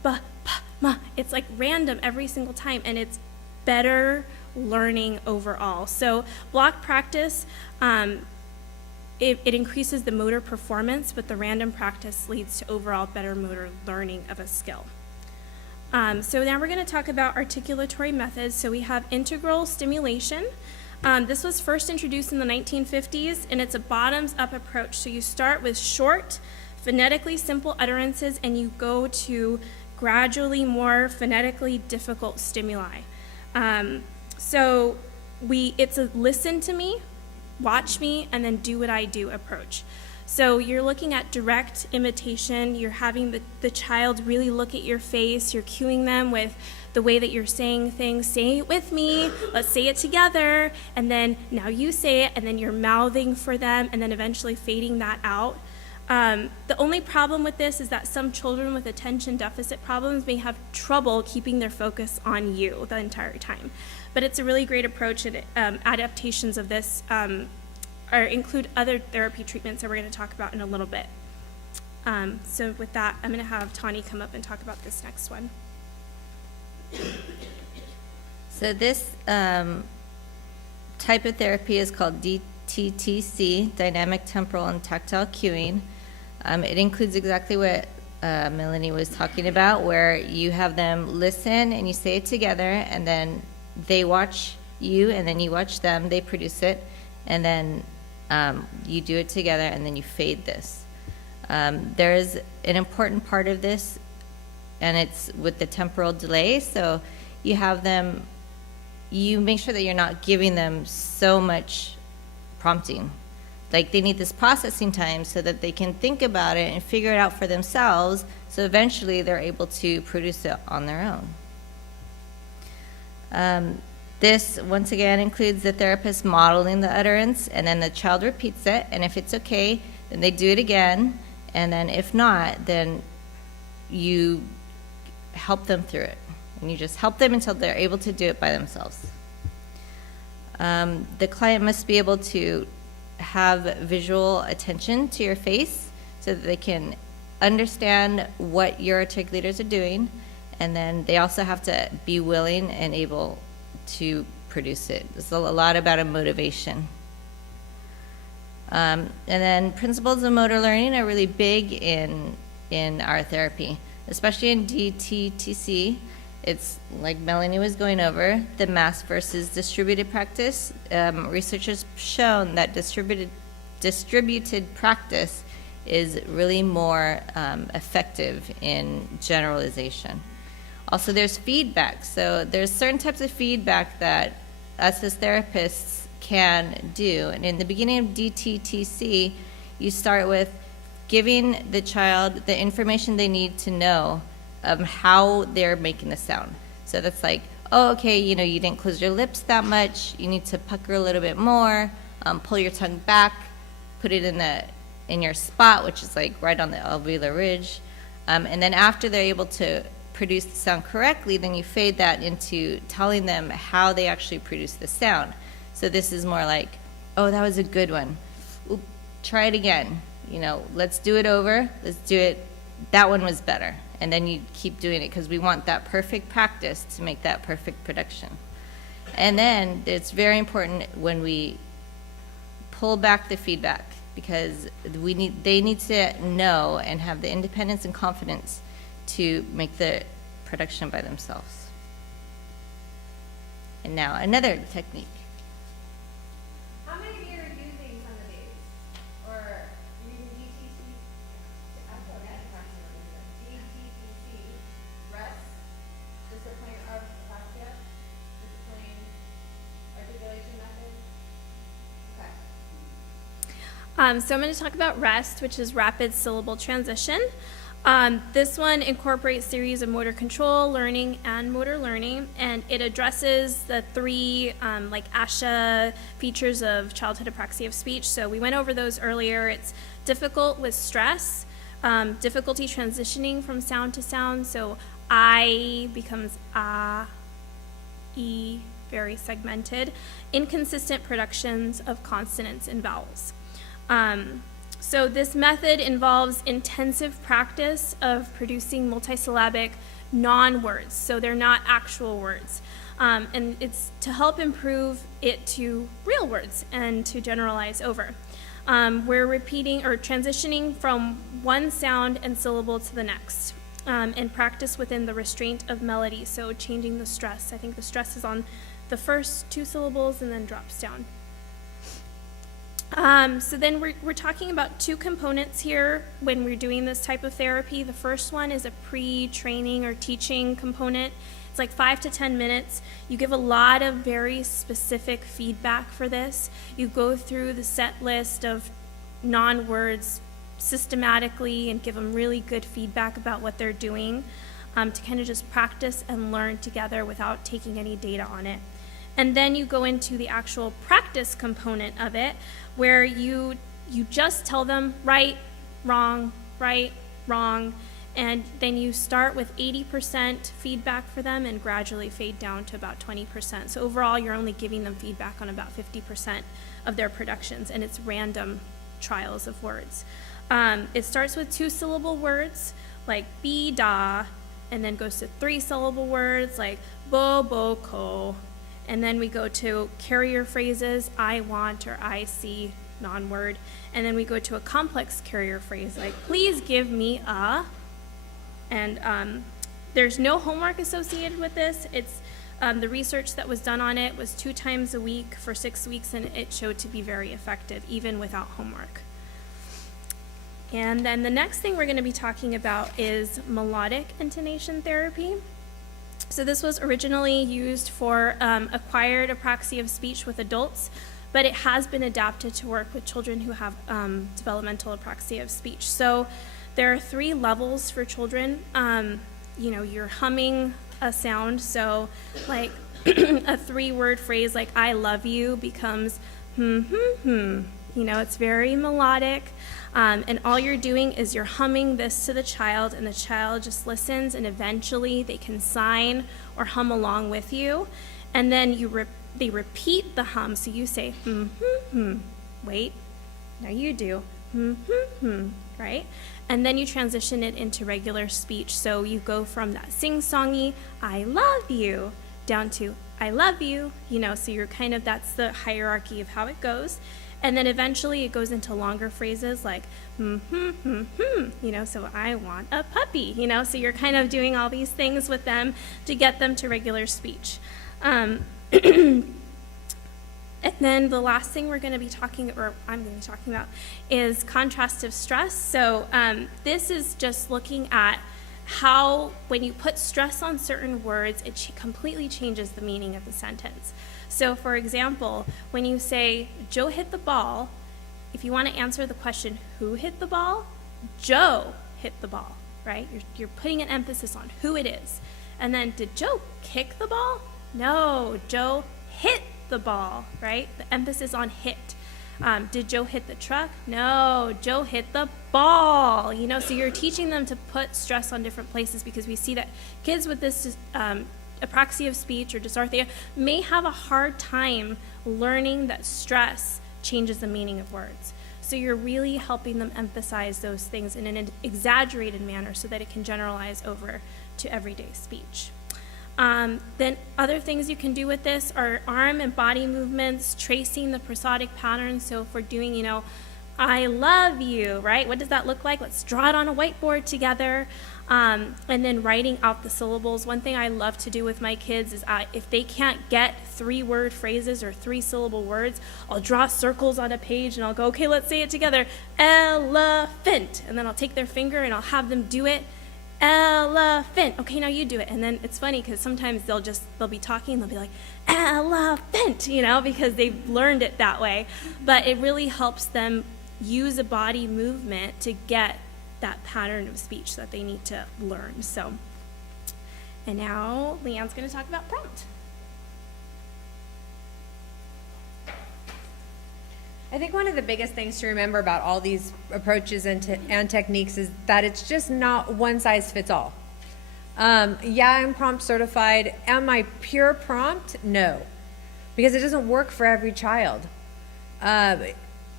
ba, pa, ma. It's like random every single time, and it's better learning overall. So block practice, it increases the motor performance, but the random practice leads to overall better motor learning of a skill. So now we're going to talk about articulatory methods. So we have integral stimulation. This was first introduced in the 1950s, and it's a bottoms-up approach. So you start with short, phonetically simple utterances, and you go to gradually more phonetically difficult stimuli. So it's a listen to me, watch me, and then do what I do approach. So you're looking at direct imitation. You're having the child really look at your face. You're cueing them with the way that you're saying things. Say it with me. Let's say it together. And then now you say it, and then you're mouthing for them, and then eventually fading that out. The only problem with this is that some children with attention deficit problems may have trouble keeping their focus on you the entire time. But it's a really great approach, and adaptations of this include other therapy treatments that we're going to talk about in a little bit. So with that, I'm going to have Tani come up and talk about this next one. So this type of therapy is called DDTC, Dynamic Temporal and Tactile Cueing. It includes exactly what Melanie was talking about, where you have them listen and you say it together, and then they watch you, and then you watch them, they produce it, and then you do it together, and then you fade this. There is an important part of this, and it's with the temporal delay. So you have them, you make sure that you're not giving them so much prompting. Like, they need this processing time so that they can think about it and figure it out for themselves, so eventually they're able to produce it on their own. This, once again, includes the therapist modeling the utterance, and then the child repeats it, and if it's okay, then they do it again, and then if not, then you help them through it, and you just help them until they're able to do it by themselves. The client must be able to have visual attention to your face so that they can understand what your articulators are doing, and then they also have to be willing and able to produce it. It's a lot about a motivation. And then principles of motor learning are really big in our therapy, especially in DDTC. It's like Melanie was going over, the mass versus distributed practice. Researchers shown that distributed practice is really more effective in generalization. Also, there's feedback. So there's certain types of feedback that us as therapists can do. And in the beginning of DDTC, you start with giving the child the information they need to know how they're making the sound. So that's like, oh, okay, you didn't close your lips that much. You need to pucker a little bit more. Pull your tongue back. Put it in your spot, which is like right on the alveolar ridge. And then after they're able to produce the sound correctly, then you fade that into telling them how they actually produce the sound. So this is more like, oh, that was a good one. Oop, try it again. Let's do it over. Let's do it. That one was better. And then you keep doing it because we want that perfect practice to make that perfect production. And then it's very important when we pull back the feedback, because they need to know and have the independence and confidence to make the production by themselves. And now another technique. How many of you are using some of these? Or using DTC? DDTC, rest, discipline of Apraxia, discipline, articulation method? Okay. So I'm going to talk about REST, which is rapid syllable transition. This one incorporates series of motor control, learning, and motor learning, and it addresses the three ASHA features of childhood apraxia of speech. So we went over those earlier. It's difficult with stress, difficulty transitioning from sound to sound. So I becomes ah, e, very segmented, inconsistent productions of consonants and vowels. So this method involves intensive practice of producing multisyllabic non-words, so they're not actual words. And it's to help improve it to real words and to generalize over. We're repeating or transitioning from one sound and syllable to the next, and practice within the restraint of melody, so changing the stress. I think the stress is on the first two syllables and then drops down. So then we're talking about two components here when we're doing this type of therapy. The first one is a pre-training or teaching component. It's like 5 to 10 minutes. You give a lot of very specific feedback for this. You go through the set list of non-words systematically and give them really good feedback about what they're doing, to kind of just practice and learn together without taking any data on it. And then you go into the actual practice component of it, where you just tell them right, wrong, and then you start with 80% feedback for them and gradually fade down to about 20%. So overall, you're only giving them feedback on about 50% of their productions, and it's random trials of words. It starts with 2-syllable words like be, da, and then goes to 3-syllable words like bo, bo, ko. And then we go to carrier phrases, I want or I see, non-word. And then we go to a complex carrier phrase like, please give me a. And there's no homework associated with this. It's the research that was done on it was 2 times a week for 6 weeks, and it showed to be very effective, even without homework. And then the next thing we're going to be talking about is melodic intonation therapy. So this was originally used for acquired apraxia of speech with adults, but it has been adapted to work with children who have developmental apraxia of speech. So there are 3 levels for children. You're humming a sound, so like a 3-word phrase like I love you becomes it's very melodic. And all you're doing is you're humming this to the child, and the child just listens, and eventually they can sign or hum along with you. And then they repeat the hum, so you say, wait, now you do, right? And then you transition it into regular speech. So you go from that sing-songy, I love you, down to I love you, so you're that's the hierarchy of how it goes. And then eventually it goes into longer phrases like, so I want a puppy, so you're kind of doing all these things with them to get them to regular speech. And then the last thing I'm going to be talking about is contrastive stress. So this is just looking at how when you put stress on certain words, it completely changes the meaning of the sentence. So for example, when you say, Joe hit the ball, if you want to answer the question, who hit the ball? Joe hit the ball, right? You're putting an emphasis on who it is. And then, did Joe kick the ball? No, Joe hit the ball, right? The emphasis on hit. Did Joe hit the truck? No, Joe hit the ball. So you're teaching them to put stress on different places, because we see that kids with this apraxia of speech or dysarthria may have a hard time learning that stress changes the meaning of words. So you're really helping them emphasize those things in an exaggerated manner so that it can generalize over to everyday speech. Then other things you can do with this are arm and body movements, tracing the prosodic pattern. So if we're doing, I love you, right? What does that look like? Let's draw it on a whiteboard together. And then writing out the syllables. One thing I love to do with my kids is if they can't get 3-word phrases or 3-syllable words, I'll draw circles on a page and I'll go, okay, let's say it together. Elephant. And then I'll take their finger and I'll have them do it. Elephant. Okay, now you do it. And then it's funny because sometimes they'll be talking and they'll be like, elephant, because they've learned it that way. But it really helps them use a body movement to get that pattern of speech that they need to learn. So, and now Leeann's going to talk about prompt. I think one of the biggest things to remember about all these approaches and techniques is that it's just not one size fits all. I'm prompt certified. Am I pure prompt? No, because it doesn't work for every child.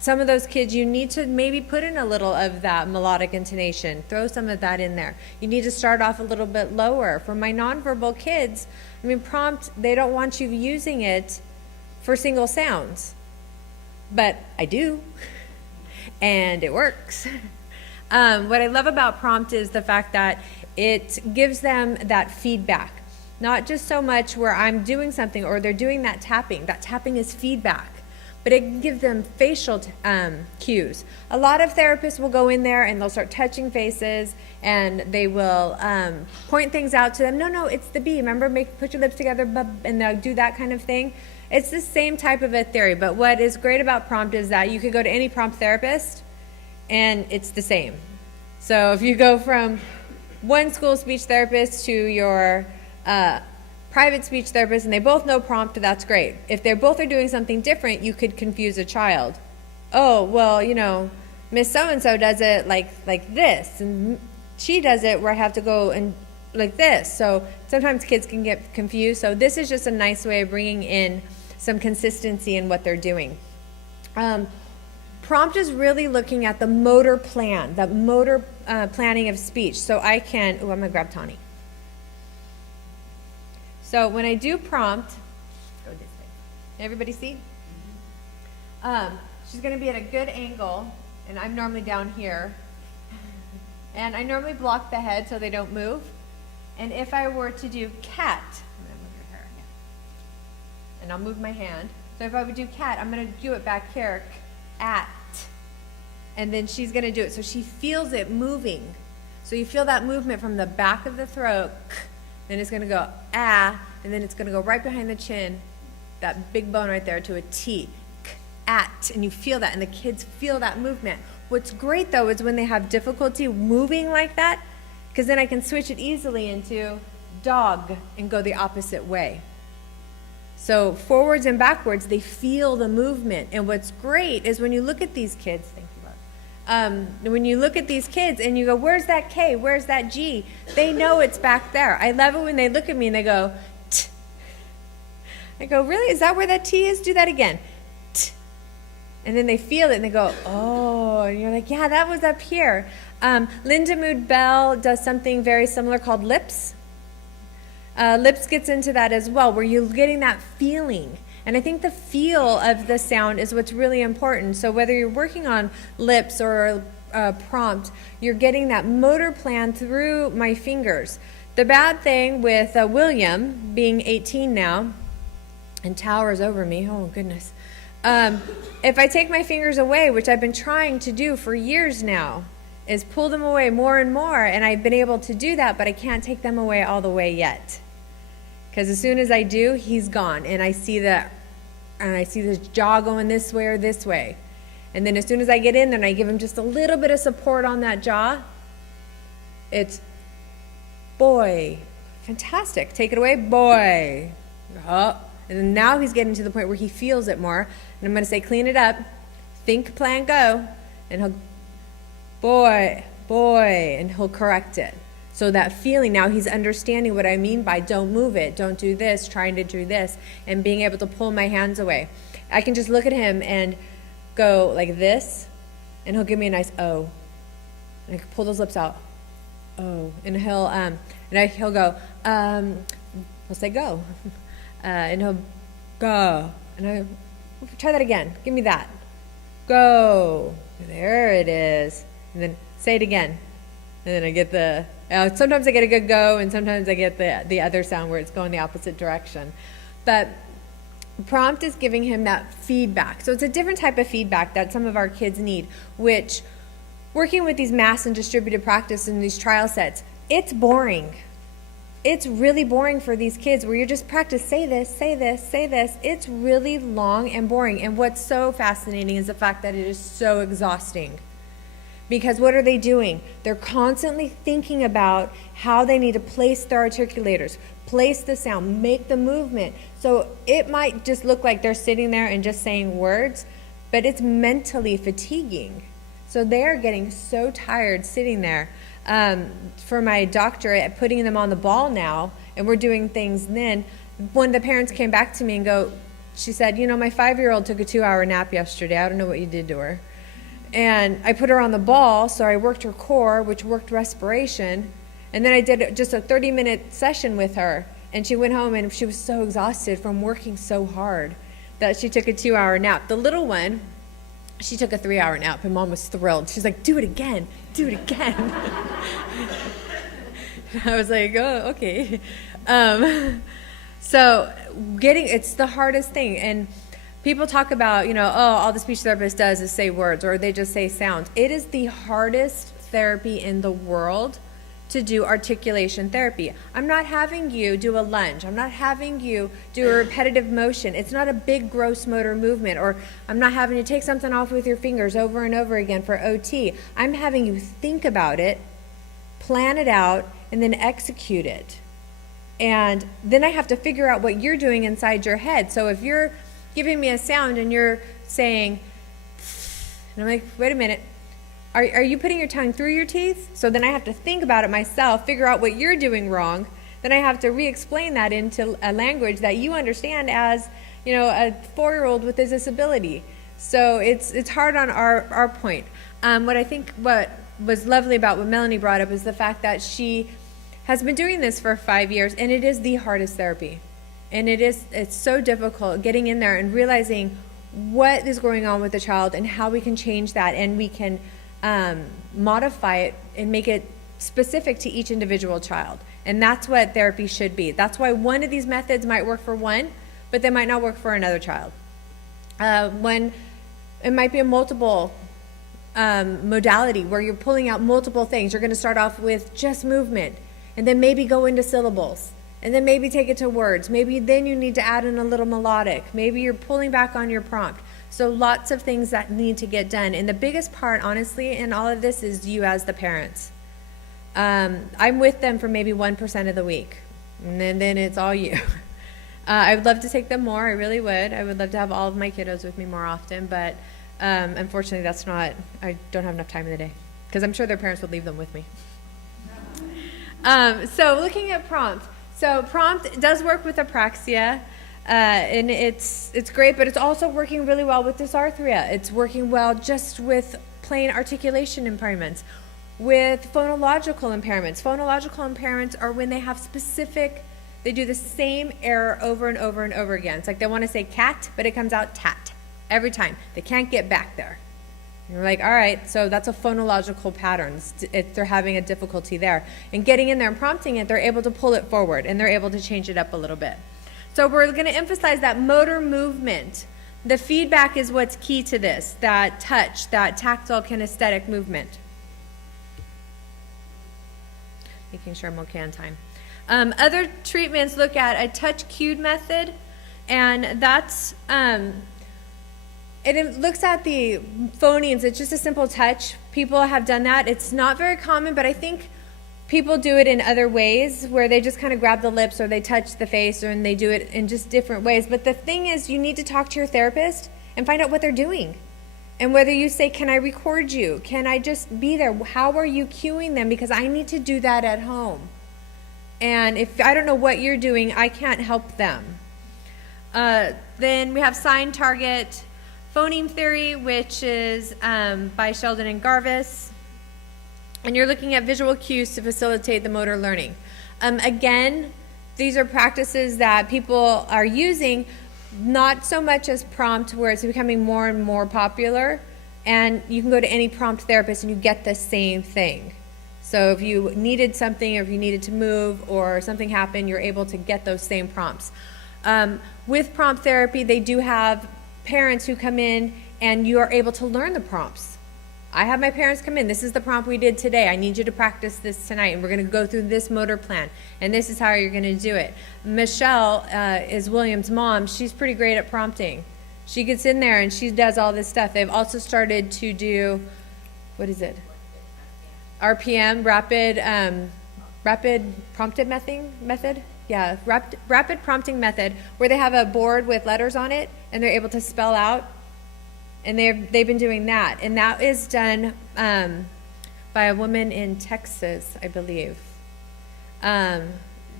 Some of those kids, you need to maybe put in a little of that melodic intonation. Throw some of that in there. You need to start off a little bit lower. For my nonverbal kids, I mean, prompt, they don't want you using it for single sounds. But I do, and it works. What I love about prompt is the fact that it gives them that feedback. Not just so much where I'm doing something or they're doing that tapping. That tapping is feedback. But it can give them facial cues. A lot of therapists will go in there and they'll start touching faces and they will point things out to them. No, it's the B. Remember, put your lips together and they'll do that kind of thing. It's the same type of a theory, but what is great about prompt is that you could go to any prompt therapist and it's the same. So if you go from one school speech therapist to your private speech therapist and they both know prompt, that's great. If they both are doing something different, you could confuse a child. Oh, well, you know, Miss So-and-so does it like this, and she does it where I have to go and like this. So sometimes kids can get confused. So this is just a nice way of bringing in some consistency in what they're doing. Prompt is really looking at the motor plan, the motor planning of speech. So I can, I'm gonna grab Tawny. So when I do prompt, go this way. Everybody see? She's going to be at a good angle, and I'm normally down here. And I normally block the head so they don't move. And if I were to do cat, I'm going to move your hair, and I'll move my hand. So if I would do cat, I'm going to do it back here, at, and then she's going to do it. So she feels it moving. So you feel that movement from the back of the throat. Then it's going to go ah, and then it's going to go right behind the chin, that big bone right there, to a T, at, and you feel that, and the kids feel that movement. What's great though is when they have difficulty moving like that, because then I can switch it easily into dog and go the opposite way. So forwards and backwards, they feel the movement. And what's great is when you look at these kids, thank you, love. When you look at these kids and you go, where's that K, where's that G? They know it's back there. I love it when they look at me and they go, T. I go, really? Is that where that T is? Do that again. T. And then they feel it and they go, oh, and you're like, yeah, that was up here. Linda Mood Bell does something very similar called lips. Lips gets into that as well, where you're getting that feeling. And I think the feel of the sound is what's really important. So whether you're working on lips or prompt, you're getting that motor plan through my fingers. The bad thing with William being 18 now and towers over me, oh goodness. If I take my fingers away, which I've been trying to do for years now, is pull them away more and more, and I've been able to do that, but I can't take them away all the way yet. Because as soon as I do, he's gone, and I see the jaw going this way or this way. And then as soon as I get in there and I give him just a little bit of support on that jaw, it's boy. Fantastic. Take it away, boy. Oh. And then now he's getting to the point where he feels it more. And I'm going to say, clean it up. Think, plan, go. And he'll, boy, and he'll correct it. So that feeling, now he's understanding what I mean by don't move it, don't do this, trying to do this, and being able to pull my hands away. I can just look at him and go like this, and he'll give me a nice O. And I can pull those lips out. Oh. And he'll go, he'll say go. And he'll go. And I try that again. Give me that. Go. There it is. And then say it again. And then I get the, sometimes I get a good go, and sometimes I get the other sound where it's going the opposite direction. But prompt is giving him that feedback. So it's a different type of feedback that some of our kids need, which working with these mass and distributed practice in these trial sets, it's boring. It's really boring for these kids where you're just practice, say this, say this, say this. It's really long and boring. And what's so fascinating is the fact that it is so exhausting. Because what are they doing? They're constantly thinking about how they need to place their articulators, place the sound, make the movement. So it might just look like they're sitting there and just saying words, but it's mentally fatiguing. So they're getting so tired sitting there. For my doctorate, putting them on the ball now, and we're doing things then, when the parents came back to me and go, she said, you know, my 5-year-old took a 2-hour nap yesterday. I don't know what you did to her. And I put her on the ball, so I worked her core, which worked respiration. And then I did just a 30-minute session with her. And she went home and she was so exhausted from working so hard that she took a 2-hour nap. The little one, she took a 3-hour nap, and Mom was thrilled. She's like, do it again, do it again. I was like, oh, okay. So it's the hardest thing. And people talk about, you know, oh, all the speech therapist does is say words, or they just say sounds. It is the hardest therapy in the world to do articulation therapy. I'm not having you do a lunge. I'm not having you do a repetitive motion. It's not a big gross motor movement, or I'm not having you take something off with your fingers over and over again for OT. I'm having you think about it, plan it out, and then execute it. And then I have to figure out what you're doing inside your head. So if you're giving me a sound and you're saying, and I'm like, wait a minute, are you putting your tongue through your teeth? So then I have to think about it myself, figure out what you're doing wrong. Then I have to re-explain that into a language that you understand as, you know, a 4-year-old with a disability. So it's hard on our point. What was lovely about what Melanie brought up is the fact that she has been doing this for 5 years, and it is the hardest therapy. And it's so difficult getting in there and realizing what is going on with the child and how we can change that, and we can modify it and make it specific to each individual child. And that's what therapy should be. That's why one of these methods might work for one, but they might not work for another child. When it might be a multiple modality where you're pulling out multiple things. You're going to start off with just movement, and then maybe go into syllables, and then maybe take it to words. Maybe then you need to add in a little melodic. Maybe you're pulling back on your prompt. So lots of things that need to get done. And the biggest part, honestly, in all of this is you as the parents. I'm with them for maybe 1% of the week, and then it's all you. I would love to take them more. I really would. I would love to have all of my kiddos with me more often, but unfortunately, I don't have enough time in the day, because I'm sure their parents would leave them with me. So looking at prompt. So prompt does work with Apraxia, and it's great, but it's also working really well with Dysarthria. It's working well just with plain articulation impairments, with phonological impairments. Phonological impairments are when they have they do the same error over and over and over again. It's like they want to say cat, but it comes out tat every time. They can't get back there. And you're like, all right, so that's a phonological pattern. They're having a difficulty there. And getting in there and prompting it, they're able to pull it forward, and they're able to change it up a little bit. So we're going to emphasize that motor movement. The feedback is what's key to this, that touch, that tactile kinesthetic movement. Making sure I'm okay on time. Other treatments look at a touch cued method, and that's it looks at the phonemes. It's just a simple touch. People have done that. It's not very common, but I think people do it in other ways, where they just kind of grab the lips, or they touch the face, and they do it in just different ways. But the thing is, you need to talk to your therapist and find out what they're doing. And whether you say, can I record you? Can I just be there? How are you cueing them? Because I need to do that at home. And if I don't know what you're doing, I can't help them. Then we have sign target phoneme theory, which is by Sheldon and Garvis. And you're looking at visual cues to facilitate the motor learning. Again, these are practices that people are using, not so much as prompt, where it's becoming more and more popular. And you can go to any prompt therapist and you get the same thing. So if you needed something, or if you needed to move, or something happened, you're able to get those same prompts. With prompt therapy, they do have parents who come in, and you are able to learn the prompts. I have my parents come in. This is the prompt we did today. I need you to practice this tonight, and we're going to go through this motor plan, and this is how you're going to do it. Michelle is William's mom. She's pretty great at prompting. She gets in there and she does all this stuff. They've also started to do, what is it? RPM, rapid prompted method. Yeah, rapid prompting method, where they have a board with letters on it, and they're able to spell out. And they've been doing that, and that is done by a woman in Texas, I believe.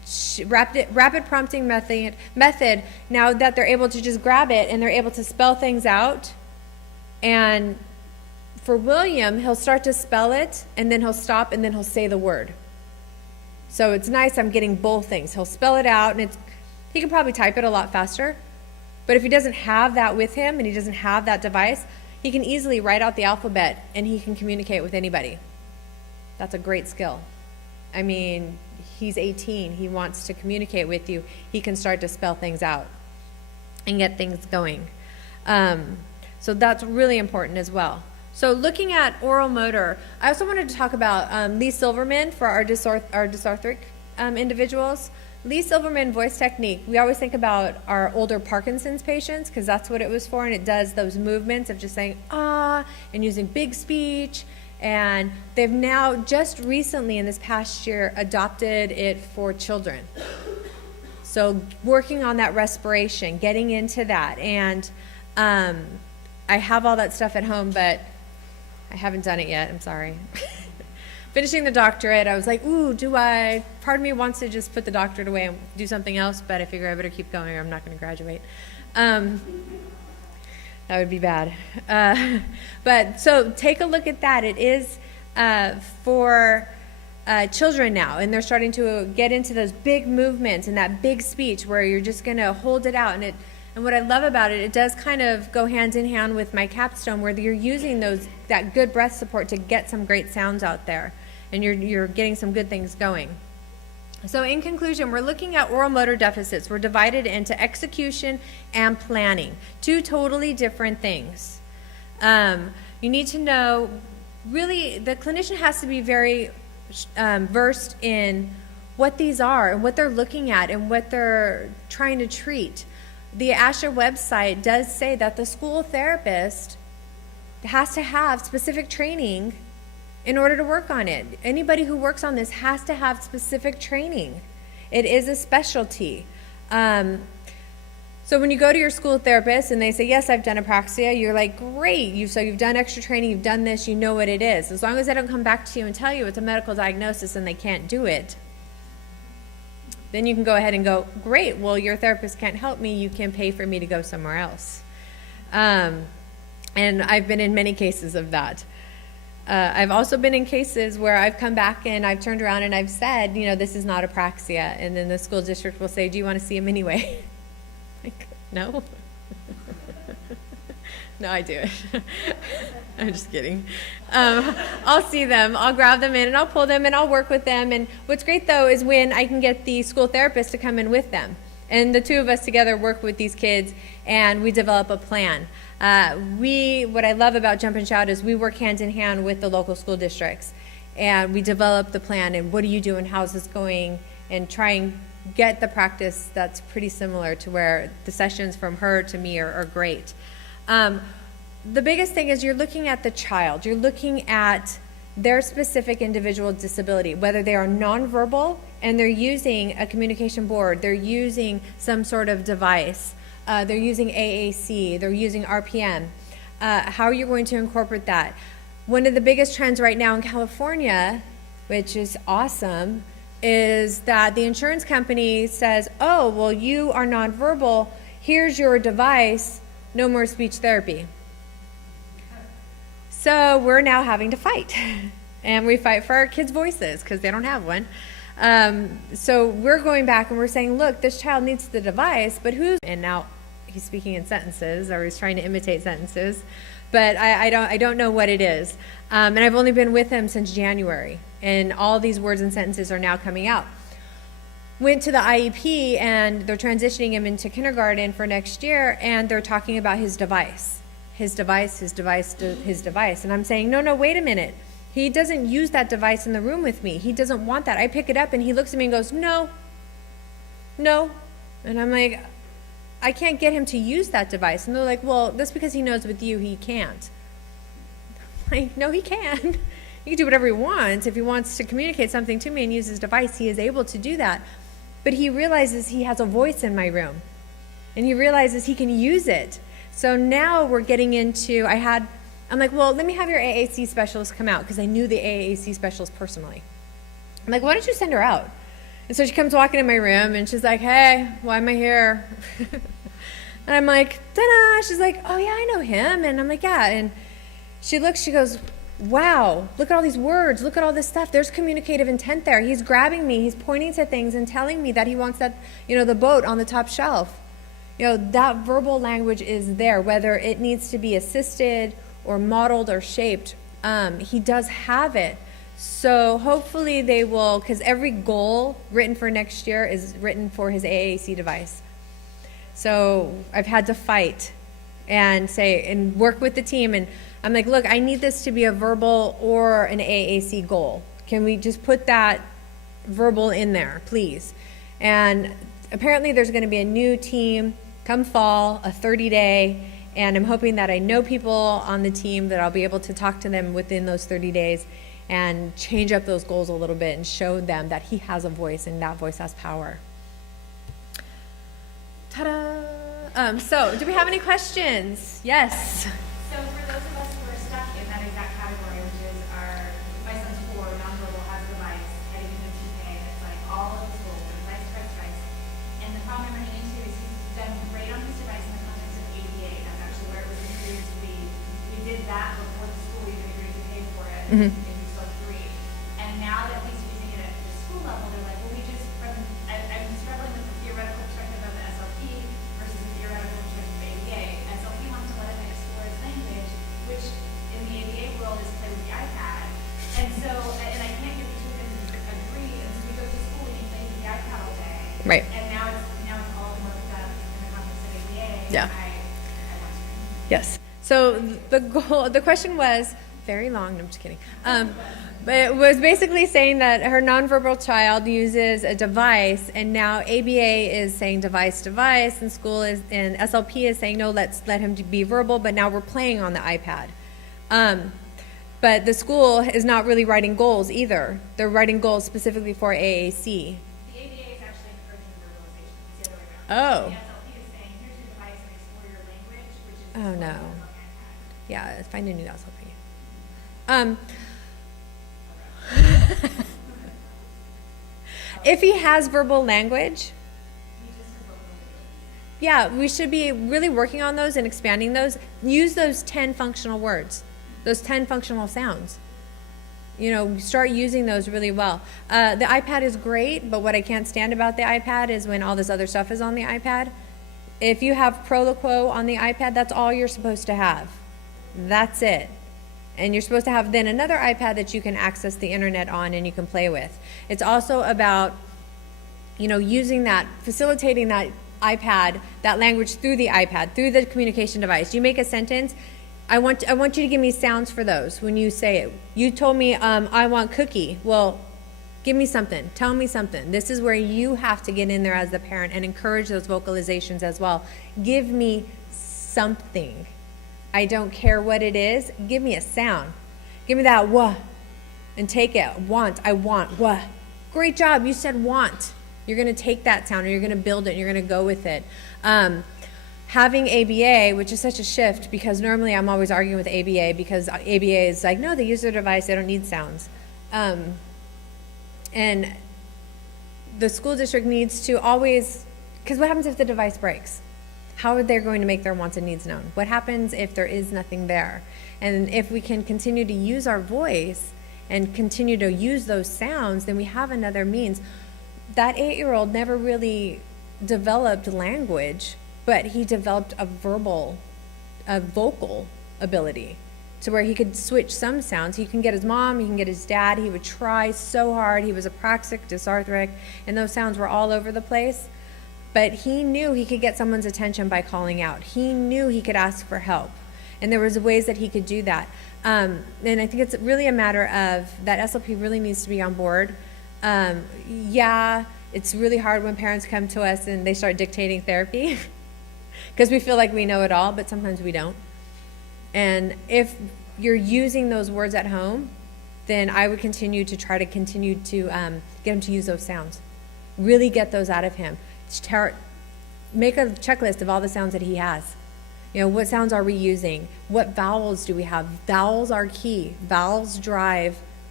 rapid prompting method, now that they're able to just grab it and they're able to spell things out. And for William, he'll start to spell it, and then he'll stop, and then he'll say the word. So it's nice, I'm getting both things. He'll spell it out, and he can probably type it a lot faster. But if he doesn't have that with him, and he doesn't have that device, he can easily write out the alphabet, and he can communicate with anybody. That's a great skill. I mean, he's 18, he wants to communicate with you. He can start to spell things out and get things going. So that's really important as well. So looking at oral motor, I also wanted to talk about Lee Silverman for our dysarthric individuals. Lee Silverman voice technique, we always think about our older Parkinson's patients because that's what it was for, and it does those movements of just saying, ah, and using big speech. And they've now just recently in this past year adopted it for children. So working on that respiration, getting into that. And I have all that stuff at home, but I haven't done it yet, I'm sorry. Finishing the doctorate, I was like, ooh, part of me wants to just put the doctorate away and do something else, but I figure I better keep going or I'm not gonna graduate. That would be bad. But so take a look at that. It is for children now, and they're starting to get into those big movements and that big speech where you're just gonna hold it out. And what I love about it, it does kind of go hand in hand with my capstone where you're using that good breath support to get some great sounds out there, and you're getting some good things going. So in conclusion, we're looking at oral motor deficits. We're divided into execution and planning, two totally different things. You need to know, really, the clinician has to be very versed in what these are and what they're looking at and what they're trying to treat. The ASHA website does say that the school therapist has to have specific training in order to work on it. Anybody who works on this has to have specific training. It is a specialty. So when you go to your school therapist and they say, yes, I've done Apraxia, you're like, great, so you've done extra training, you've done this, you know what it is. As long as they don't come back to you and tell you it's a medical diagnosis and they can't do it, then you can go ahead and go, great, well, your therapist can't help me, you can pay for me to go somewhere else. And I've been in many cases of that. I've also been in cases where I've come back and I've turned around and I've said, this is not Apraxia, and then the school district will say, do you want to see him anyway? Like, no. No, I do it. I'm just kidding. I'll see them, I'll grab them in and I'll pull them and I'll work with them. And what's great though is when I can get the school therapist to come in with them. And the two of us together work with these kids and we develop a plan. What I love about Jump and Shout is we work hand in hand with the local school districts. And we develop the plan and what are you doing, how's this going, and try and get the practice that's pretty similar to where the sessions from her to me are great. The biggest thing is you're looking at the child. You're looking at their specific individual disability, whether they are nonverbal and they're using a communication board, they're using some sort of device, they're using AAC, they're using RPM. How are you going to incorporate that? One of the biggest trends right now in California, which is awesome, is that the insurance company says, oh, well, you are nonverbal, here's your device, no more speech therapy. So we're now having to fight. And we fight for our kids' voices because they don't have one. So we're going back and we're saying, look, this child needs the device, but and now he's speaking in sentences, or he's trying to imitate sentences, but I don't know what it is. And I've only been with him since January, and all these words and sentences are now coming out. Went to the IEP, and they're transitioning him into kindergarten for next year, and they're talking about his device. His device, his device, his device. And I'm saying, no, wait a minute. He doesn't use that device in the room with me. He doesn't want that. I pick it up and he looks at me and goes, no. And I'm like, I can't get him to use that device. And they're like, well, that's because he knows with you he can't. I'm like, no, he can. He can do whatever he wants. If he wants to communicate something to me and use his device, he is able to do that. But he realizes he has a voice in my room. And he realizes he can use it. So now we're getting into, I'm like, well, let me have your AAC specialist come out, because I knew the AAC specialist personally. I'm like, why don't you send her out? And so she comes walking in my room and she's like, hey, why am I here? And I'm like, ta-da! She's like, oh yeah, I know him. And I'm like, yeah. And she looks, she goes, wow, look at all these words, look at all this stuff. There's communicative intent there. He's grabbing me, he's pointing to things and telling me that he wants that, the boat on the top shelf. That verbal language is there, whether it needs to be assisted or modeled or shaped. He does have it. So hopefully they will, because every goal written for next year is written for his AAC device. So I've had to fight and work with the team, and I'm like, look, I need this to be a verbal or an AAC goal. Can we just put that verbal in there, please? And apparently there's going to be a new team come fall, a 30-day, and I'm hoping that I know people on the team that I'll be able to talk to them within those 30 days and change up those goals a little bit and show them that he has a voice and that voice has power. Ta-da! So, do we have any questions? Yes. So for those of us who are stuck in that exact category, which is my son's 4, nonverbal, has a device, heading into TK, and it's like all of the schools, device. And the problem I'm running into is he's done great on his device in the context of ABA. That's actually where it was agreed to be. We did that before the school even agreed to pay for it, if he's still 3. And now that he's using it at the school level, they're like, well, I'm struggling with the theoretical perspective of the SLP versus the theoretical perspective of ABA. SLP wants to let him explore his language, which in the ABA world is play with the iPad. And so, and I can't get the two of them to agree, and so we go to school and he plays with the iPad all day. Right. And now it's all worked up in the context of ABA. Yeah. I want to. Yes. So the question was very long. No, I'm just kidding. But it was basically saying that her nonverbal child uses a device, and now ABA is saying device, and school is, and SLP is saying no, let's let him be verbal. But now we're playing on the iPad. But the school is not really writing goals either. They're writing goals specifically for AAC. The ABA is actually encouraging verbalization. It's the other way around. Oh. The SLP is saying, here's your device and explore your language, which is Oh no. on the iPad. Yeah, find a new SLP. If he has verbal language, yeah, we should be really working on those and expanding those. Use those 10 functional words, those 10 functional sounds. Start using those really well. The iPad is great, but what I can't stand about the iPad is when all this other stuff is on the iPad. If you have Proloquo on the iPad, that's all you're supposed to have. That's it. And you're supposed to have then another iPad that you can access the internet on and you can play with. It's also about, using that, facilitating that iPad, that language through the iPad, through the communication device. You make a sentence, I want you to give me sounds for those when you say it. You told me, I want cookie. Well, give me something. Tell me something. This is where you have to get in there as the parent and encourage those vocalizations as well. Give me something. I don't care what it is. Give me a sound. Give me that wah, and take it. Want. I want. Wah. Great job. You said want. You're going to take that sound, and you're going to build it, and you're going to go with it. Having ABA, which is such a shift, because normally I'm always arguing with ABA, because ABA is like, no, they use their device. They don't need sounds. And the school district needs to always, because what happens if the device breaks? How are they going to make their wants and needs known? What happens if there is nothing there? And if we can continue to use our voice and continue to use those sounds, then we have another means. That 8-year-old never really developed language, but he developed a vocal ability to where he could switch some sounds. He can get his mom, he can get his dad. He would try so hard. He was apraxic, dysarthric, and those sounds were all over the place. But he knew he could get someone's attention by calling out. He knew he could ask for help. And there was ways that he could do that. And I think it's really a matter of that SLP really needs to be on board. Yeah, it's really hard when parents come to us and they start dictating therapy because we feel like we know it all, but sometimes we don't. And if you're using those words at home, then I would continue to try to get him to use those sounds. Really get those out of him. Make a checklist of all the sounds that he has. What sounds are we using? What vowels do we have? Vowels are key. Vowels drive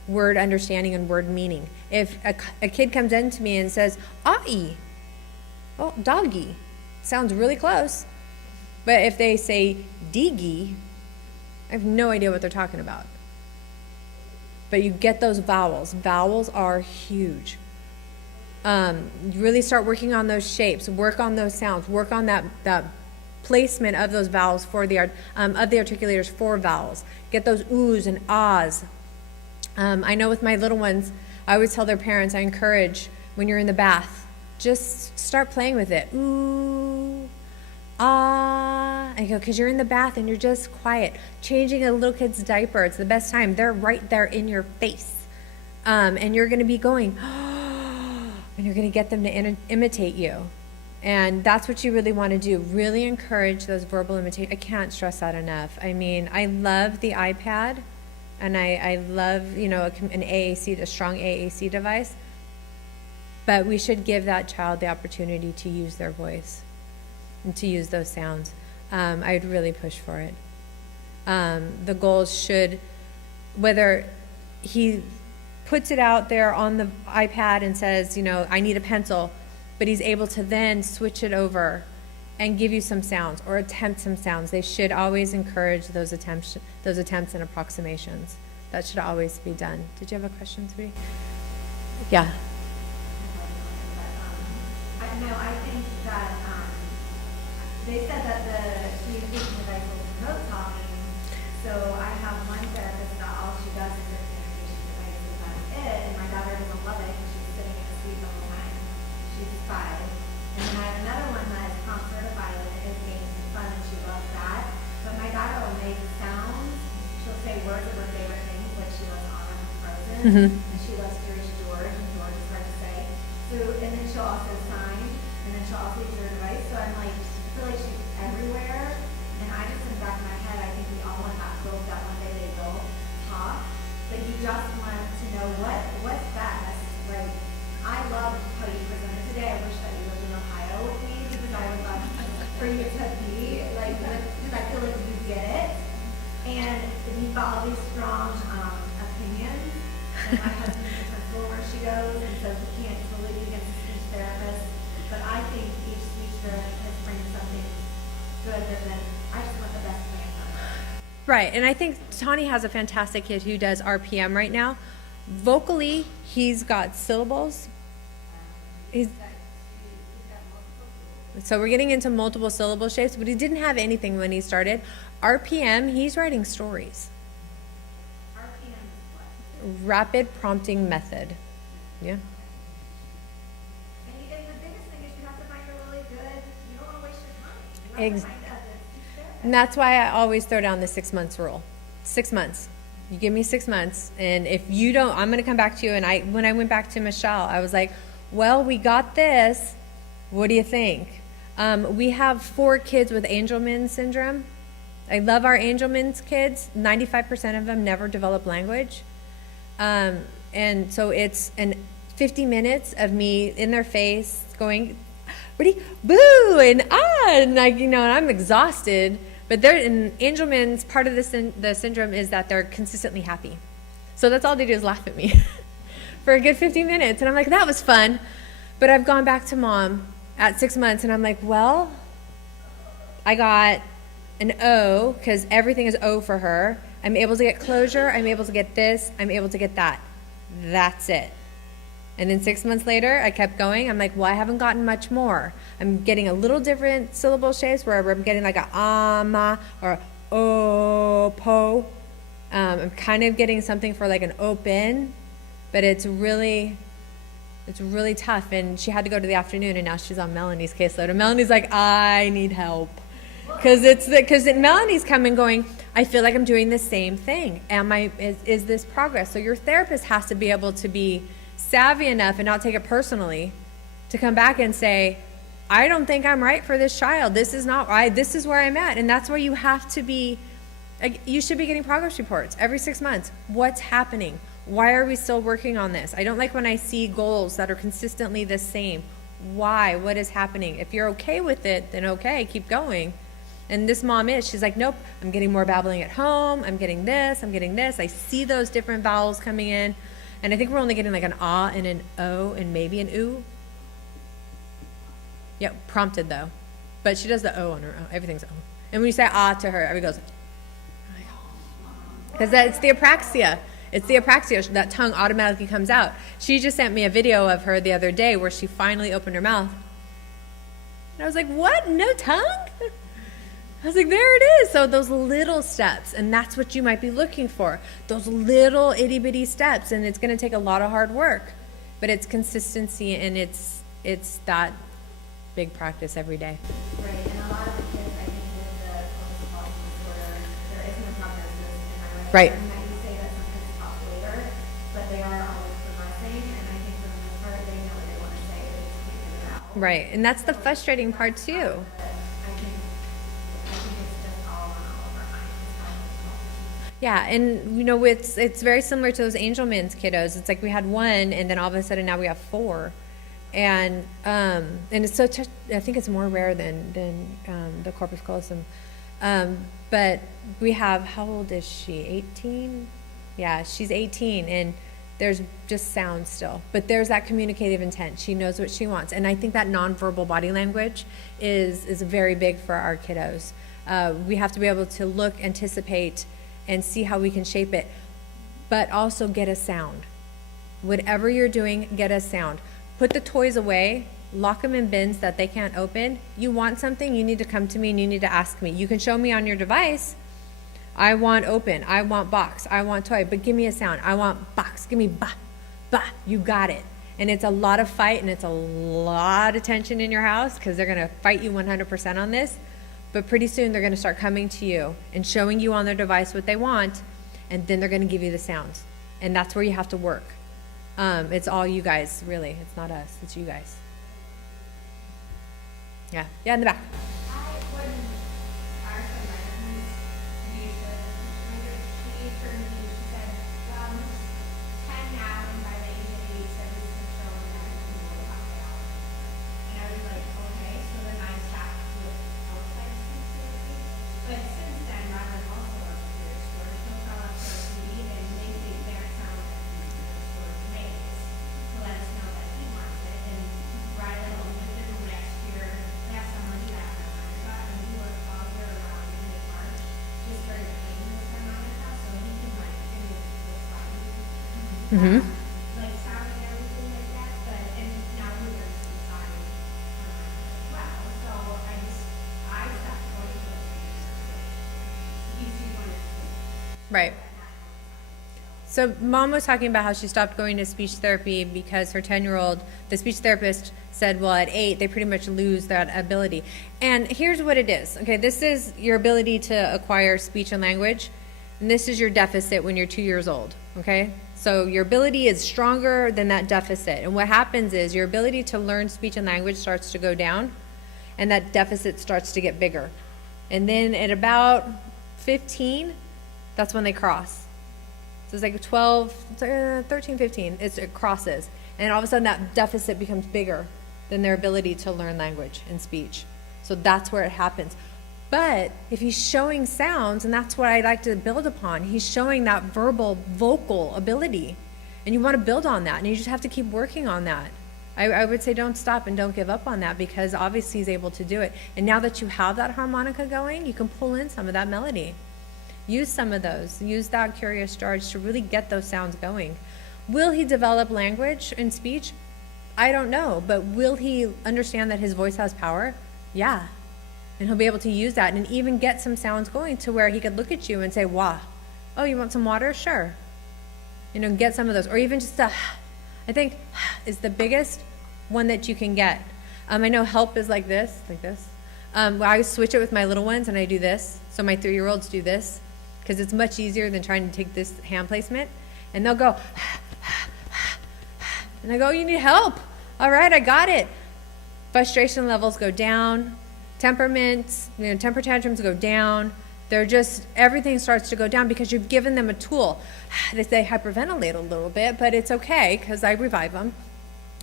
word understanding and word meaning. If a kid comes in to me and says, "Ai," well, doggy, sounds really close. But if they say "digi," I have no idea what they're talking about. But you get those vowels. Vowels are huge. Really start working on those shapes, work on those sounds, work on that placement of those vowels for the of the articulators for vowels. Get those oohs and ahs. I know with my little ones, I always tell their parents, I encourage when you're in the bath, just start playing with it. Ooh, ah. I go, because you're in the bath and you're just quiet. Changing a little kid's diaper, it's the best time. They're right there in your face. And you're going to be going, and you're going to get them to imitate you. And that's what you really want to do. Really encourage those verbal imitation. I can't stress that enough. I mean, I love the iPad, and I love, an AAC, a strong AAC device. But we should give that child the opportunity to use their voice and to use those sounds. I'd really push for it. The goals should, whether he puts it out there on the iPad and says, I need a pencil, but he's able to then switch it over and give you some sounds or attempt some sounds. They should always encourage those attempts and approximations. That should always be done. Did you have a question, sweetie? Yeah. I think that they said that the communication device will promote talking. So I have one therapist that all she does is her communication device, and that's it. And my daughter doesn't love it because she's sitting in a seat the whole time. She's 5. And then I have another one that is prompt certified and it is games and fun, and she loves that. But my daughter will make sounds. She'll say words of her favorite things, like she loves Anna from Frozen, and she loves Curious George, and George is hard to say. So, and then she'll also sign, and then she'll also use her device. So I'm like, I feel like she's everywhere. And I just, in the back of my head, I think we all want that hope that one day they will talk. But you just want to know what's best. Like, I love how you presented today. I wish that you lived in Ohio with me, because I would love for you to be like, because I feel like you get it. And you've got all these strong opinions. And my husband's the principal where she goes, and so he can't totally be against a speech therapist. But I think each speech therapist brings something good, but then I just want the best plan for her. Right, and I think Tawny has a fantastic kid who does RPM right now. Vocally, he's got syllables. So we're getting into multiple syllable shapes, but he didn't have anything when he started. RPM, he's writing stories. RPM is what? Rapid prompting method. Yeah. And the biggest thing is you have to find a really good, you don't want to waste your time. You have to find a good speech therapist. And that's why I always throw down the 6 months rule. 6 months. You give me 6 months, and if you don't, I'm going to come back to you. And when I went back to Michelle, I was like, well, we got this. What do you think? We have 4 kids with Angelman syndrome. I love our Angelman's kids. 95% of them never develop language. And so it's 50 minutes of me in their face going, ready, boo, and and and I'm exhausted. But they're in Angelman's, part of the syndrome is that they're consistently happy. So that's all they do is laugh at me for a good 50 minutes. And I'm like, that was fun. But I've gone back to mom at 6 months, and I'm like, well, I got an O, because everything is O for her. I'm able to get closure. I'm able to get this. I'm able to get that. That's it. And then 6 months later, I kept going. I'm like, well, I haven't gotten much more. I'm getting a little different syllable shapes where I'm getting like a ama or o, po. I'm kind of getting something for like an open, but it's really tough. And she had to go to the afternoon, and now she's on Melanie's caseload. And Melanie's like, I need help. Because Melanie's coming going, I feel like I'm doing the same thing. Is this progress? So your therapist has to be able to be savvy enough and not take it personally to come back and say, I don't think I'm right for this child. This is not right. This is where I'm at. And that's where you have to be. You should be getting progress reports every 6 months. What's happening? Why are we still working on this? I don't like when I see goals that are consistently the same. Why? What is happening? If you're okay with it, then okay, keep going. And this mom she's like, nope, I'm getting more babbling at home. I'm getting this. I see those different vowels coming in. And I think we're only getting like an ah and an o and maybe an oo. Yep, prompted though. But she does the o on her own. Everything's o. And when you say ah to her, everybody goes, because it's the apraxia. It's the apraxia. That tongue automatically comes out. She just sent me a video of her the other day where she finally opened her mouth. And I was like, what? No tongue? I was like, there it is. So those little steps, and that's what you might be looking for. Those little itty bitty steps, and it's going to take a lot of hard work, but it's consistency, and it's that big practice every day. Right, and a lot of the kids, I think, with the focus policy disorder, there isn't a prognosis, and I Right. recommend that you say that some kids pop later, but they are always progressing, and I think for the most part, they know what they want to say, they just can't get it out. Right, and that's the frustrating part too. I think it's just all on all of our minds, it's how Yeah, and it's very similar to those Angelman's kiddos. It's like we had one, and then all of a sudden now we have 4, and it's so I think it's more rare than the corpus callosum. But we have, how old is she? 18? Yeah, she's 18, and there's just sound still, but there's that communicative intent. She knows what she wants, and I think that nonverbal body language is very big for our kiddos. We have to be able to look, anticipate, and see how we can shape it, but also get a sound. Whatever you're doing, get a sound. Put the toys away, lock them in bins that they can't open. You want something, you need to come to me and you need to ask me. You can show me on your device, I want open, I want box, I want toy, but give me a sound. I want box, give me ba, ba, you got it. And it's a lot of fight and it's a lot of tension in your house because they're gonna fight you 100% on this. But pretty soon they're going to start coming to you and showing you on their device what they want, and then they're going to give you the sounds. And that's where you have to work. It's all you guys, really. It's not us. It's you guys. Yeah. Yeah, in the back. when our son Ryan used the language, she turned to me, she said, well, I'm just 10 now, and by the age of 8, said we could show him that he can know about biology. And I was like, okay, so then I stopped with outside speech therapy. But since then, Robin also loves to hear stories. She'll call up her TV and make the exact sound that the story makes to let us know that he wants it. And Riley will use it next year. Last summer, he got a harmonica, and we worked all year around in mid-March, just started playing with harmonica, so he can like sing with body. Like sound and everything like that, but, and now he learns to sign harmonica as well. So I stopped going to those things. He's wanted to. Right. So mom was talking about how she stopped going to speech therapy because her 10-year-old, the speech therapist said, well, at 8, they pretty much lose that ability. And here's what it is. Okay, this is your ability to acquire speech and language, and this is your deficit when you're 2 years old, okay? So your ability is stronger than that deficit. And what happens is your ability to learn speech and language starts to go down, and that deficit starts to get bigger. And then at about 15, that's when they cross. So it's like 12, 13, 15, it crosses. And all of a sudden that deficit becomes bigger than their ability to learn language and speech. So that's where it happens. But if he's showing sounds, and that's what I like to build upon, he's showing that verbal, vocal ability. And you want to build on that, and you just have to keep working on that. I would say don't stop and don't give up on that, because obviously he's able to do it. And now that you have that harmonica going, you can pull in some of that melody. Use some of those. Use that curious charge to really get those sounds going. Will he develop language and speech? I don't know, but will he understand that his voice has power? Yeah. And he'll be able to use that and even get some sounds going to where he could look at you and say, wow, oh, you want some water? Sure. Get some of those. Or even just I think is the biggest one that you can get. I know help is like this. I switch it with my little ones and I do this. So my 3-year-olds do this, because it's much easier than trying to take this hand placement. And they'll go, and I go, you need help. All right, I got it. Frustration levels go down. Temperaments, temper tantrums go down. They're just, everything starts to go down because you've given them a tool. They hyperventilate a little bit, but it's okay because I revive them.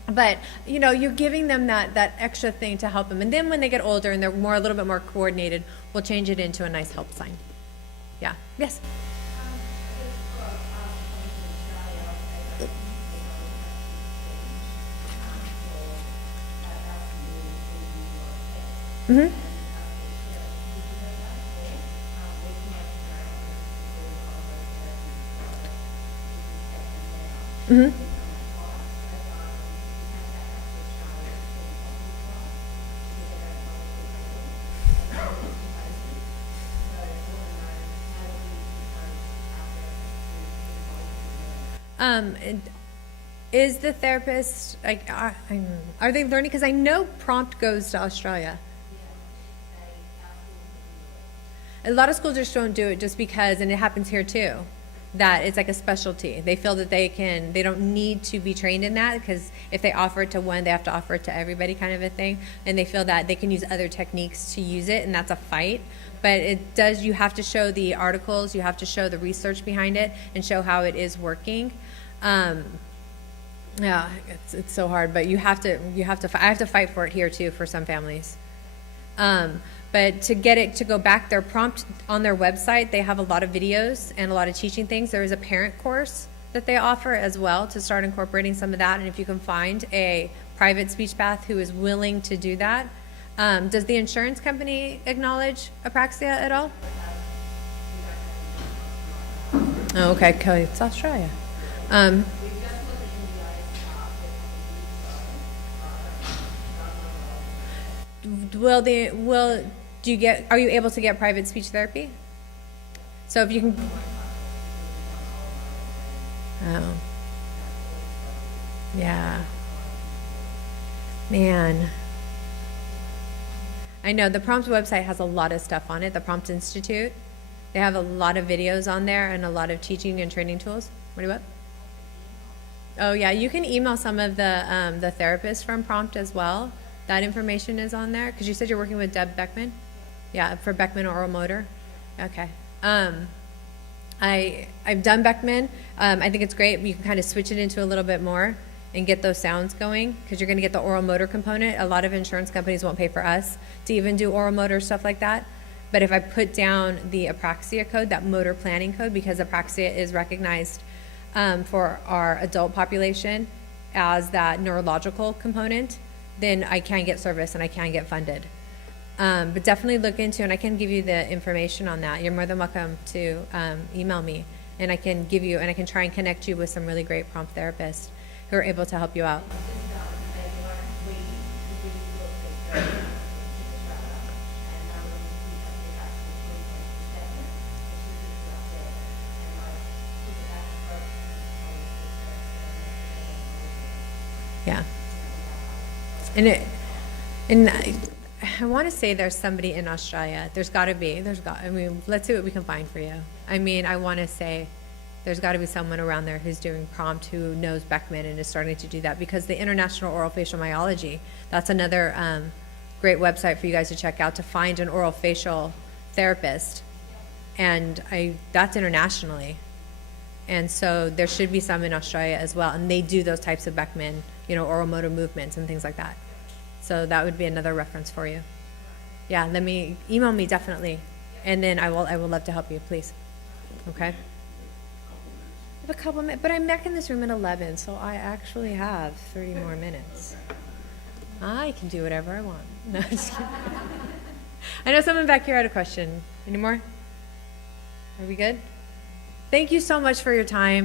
But, you know, you're giving them that extra thing to help them. And then when they get older and they're a little bit more coordinated, we'll change it into a nice help sign. Yeah, yes? Mm-hmm. Mm-hmm. Is the therapist, like, are they learning? Because I know Prompt goes to Australia. A lot of schools just don't do it just because, and it happens here too, that it's like a specialty. They feel that they don't need to be trained in that, because if they offer it to one, they have to offer it to everybody, kind of a thing. And they feel that they can use other techniques to use it, and that's a fight. But you have to show the articles, you have to show the research behind it, and show how it is working. Yeah, it's so hard, but I have to fight for it here too for some families. But to get it to go back, their Prompt on their website, they have a lot of videos and a lot of teaching things. There is a parent course that they offer as well to start incorporating some of that. And if you can find a private speech path who is willing to do that. Does the insurance company acknowledge Apraxia at all? Oh, okay, it's Australia. Are you able to get private speech therapy? So if you can. Oh. Yeah. Man. I know the Prompt website has a lot of stuff on it, the Prompt Institute. They have a lot of videos on there and a lot of teaching and training tools. What? Oh yeah, you can email some of the therapists from Prompt as well. That information is on there, because you said you're working with Deb Beckman? Yeah, for Beckman Oral Motor. Okay. I've done Beckman. I think it's great. You can kind of switch it into a little bit more and get those sounds going, because you're going to get the oral motor component. A lot of insurance companies won't pay for us to even do oral motor stuff like that. But if I put down the Apraxia code, that motor planning code, because Apraxia is recognized for our adult population as that neurological component, then I can get service and I can get funded. But definitely look into, and I can give you the information on that. You're more than welcome to email me, and I can give you, and I can try and connect you with some really great Prompt therapists who are able to help you out. Yeah. And I want to say there's somebody in Australia. There's got to be. I mean, let's see what we can find for you. I mean, I want to say there's got to be someone around there who's doing Prompt, who knows Beckman and is starting to do that, because the International Orofacial Myology, that's another great website for you guys to check out to find an orofacial therapist. And that's internationally. And so there should be some in Australia as well. And they do those types of Beckman, oral motor movements and things like that. So that would be another reference for you. Yeah, email me definitely. And then I will love to help you, please. Okay? I have a couple minutes, but I'm back in this room at 11, so I actually have 30 more minutes. I can do whatever I want. No, just kidding. I know someone back here had a question. Any more? Are we good? Thank you so much for your time.